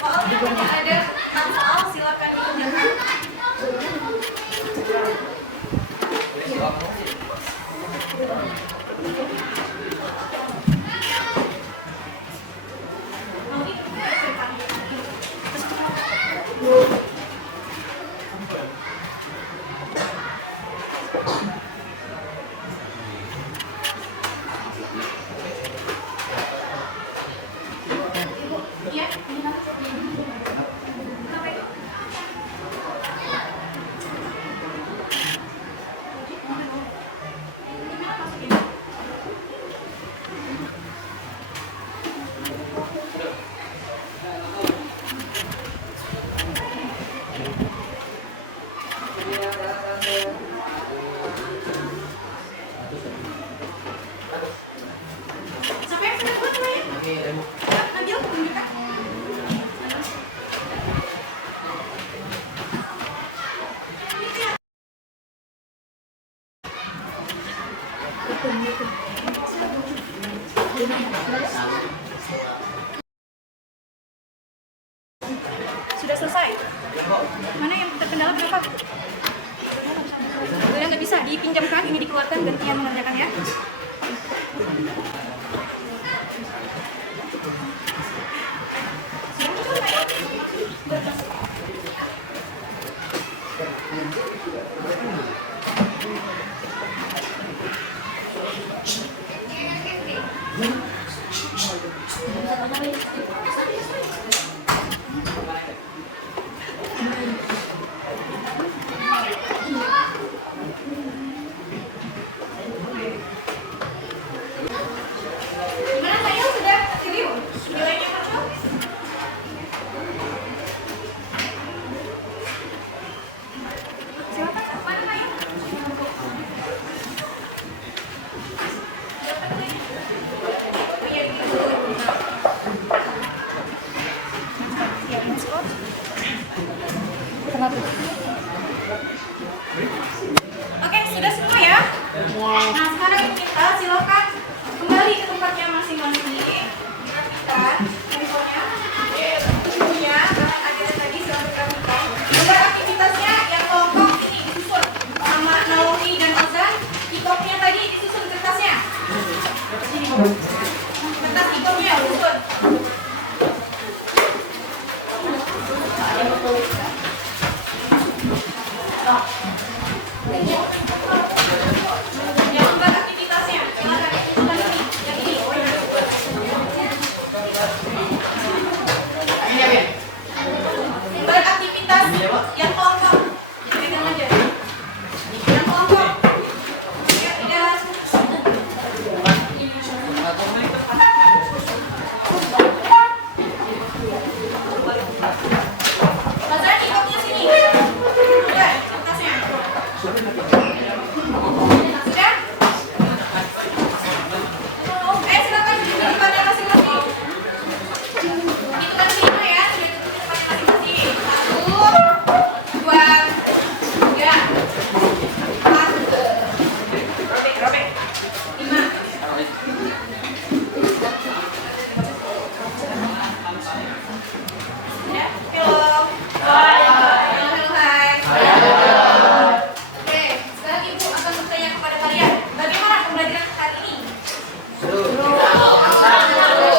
Soalnya hanya ada 6 soal, silakan dikerjakan. Mau dikerjakan. Iya, kenapa itu? Gimana maksudnya? Siapa yang sudah buat ya? Nabil, tunjukkan. Ini Sudah selesai? Mana yang terkendala berapa? Boleh nggak bisa dipinjamkan, ini dikeluarkan, gantian mengerjakan ya. Gimana saya sudah review nilainya Pak? Silakan, mana Pak? Oke, sudah semua ya? Nah, sekarang kita silakan kembali ke tempatnya masing-masing. Rapikan handphonenya, bukunya, bahan agenda tadi silahkan rapikan. Gambar aktivitasnya yang kelompok ini disusun sama Naomi dan Ozan. Ikopnya tadi disusun kertasnya. Kertas ikopnya disusun. Gambar aktivitasnya, silakan disusun ini, yang ini. Gambar aktivitas yang kelompok, pegang aja. Yang kelompok, ya tidak. Basahin ikopnya sini. Udah, kertasnya. Sudah? Silakan duduk di tempatnya masing-masing. Hitungan 5 ya, sudah duduk di tempatnya masing-masing. 1, 2, 3, 4. Robek. 5. Ya, hello. Hai. Oke, sekarang Ibu akan bertanya kepada kalian, bagaimana pembelajaran hari ini?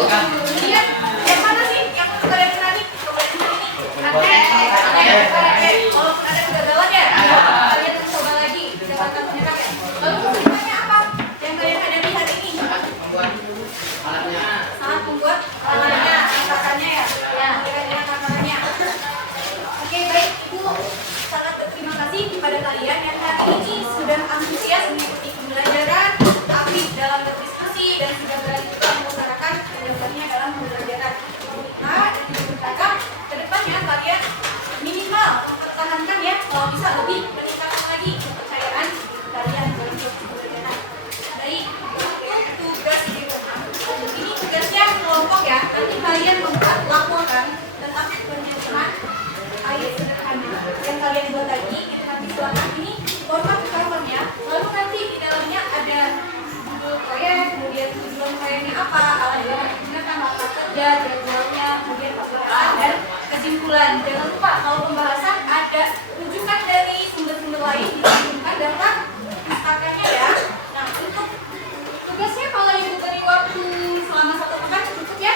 Kemudian, yang mana sih yang perlu kalian kenali pembelajaran hari ini? Oke. Walaupun ada kegagalan ya, kalian mencoba lagi, tidak akan menyerah ya. Lalu kesulitannya apa yang kalian hadapi hari ini? Sangat membuat alatnya, angkatannya ya. Kira-kira angkatannya. Oke, baik Ibu, sangat berterima kasih kepada kalian yang hari ini sudah antusias mengikuti pembelajaran, aktif dalam berdiskusi dan sudah berani juga mengutarakan pendapatnya dalam pembelajaran. Nah, dan juga berharap ke depannya kalian minimal mempertahankan ya, kalau bisa lebih meningkatkan lagi kepercayaan kalian dalam pembelajaran. Baik, untuk tugas di rumah. Ini tugasnya kelompok ya, nanti kalian membuat laporan tentang penyusunan air sederhana yang kalian buat tadi. Itu nanti silakan ini format covernya, lalu nanti di dalamnya ada judul proyek, kemudian tujuan proyeknya apa, alat yang digunakan, mata kerja, jadwalnya, kemudian pembahasan dan kesimpulan. Jangan lupa kalau pembahasan ada rujukan dari sumber-sumber lain dicantumkan dalam pustakannya ya. Nah, untuk tugasnya kalau Ibu beri waktu selama 1 pekan cukup ya?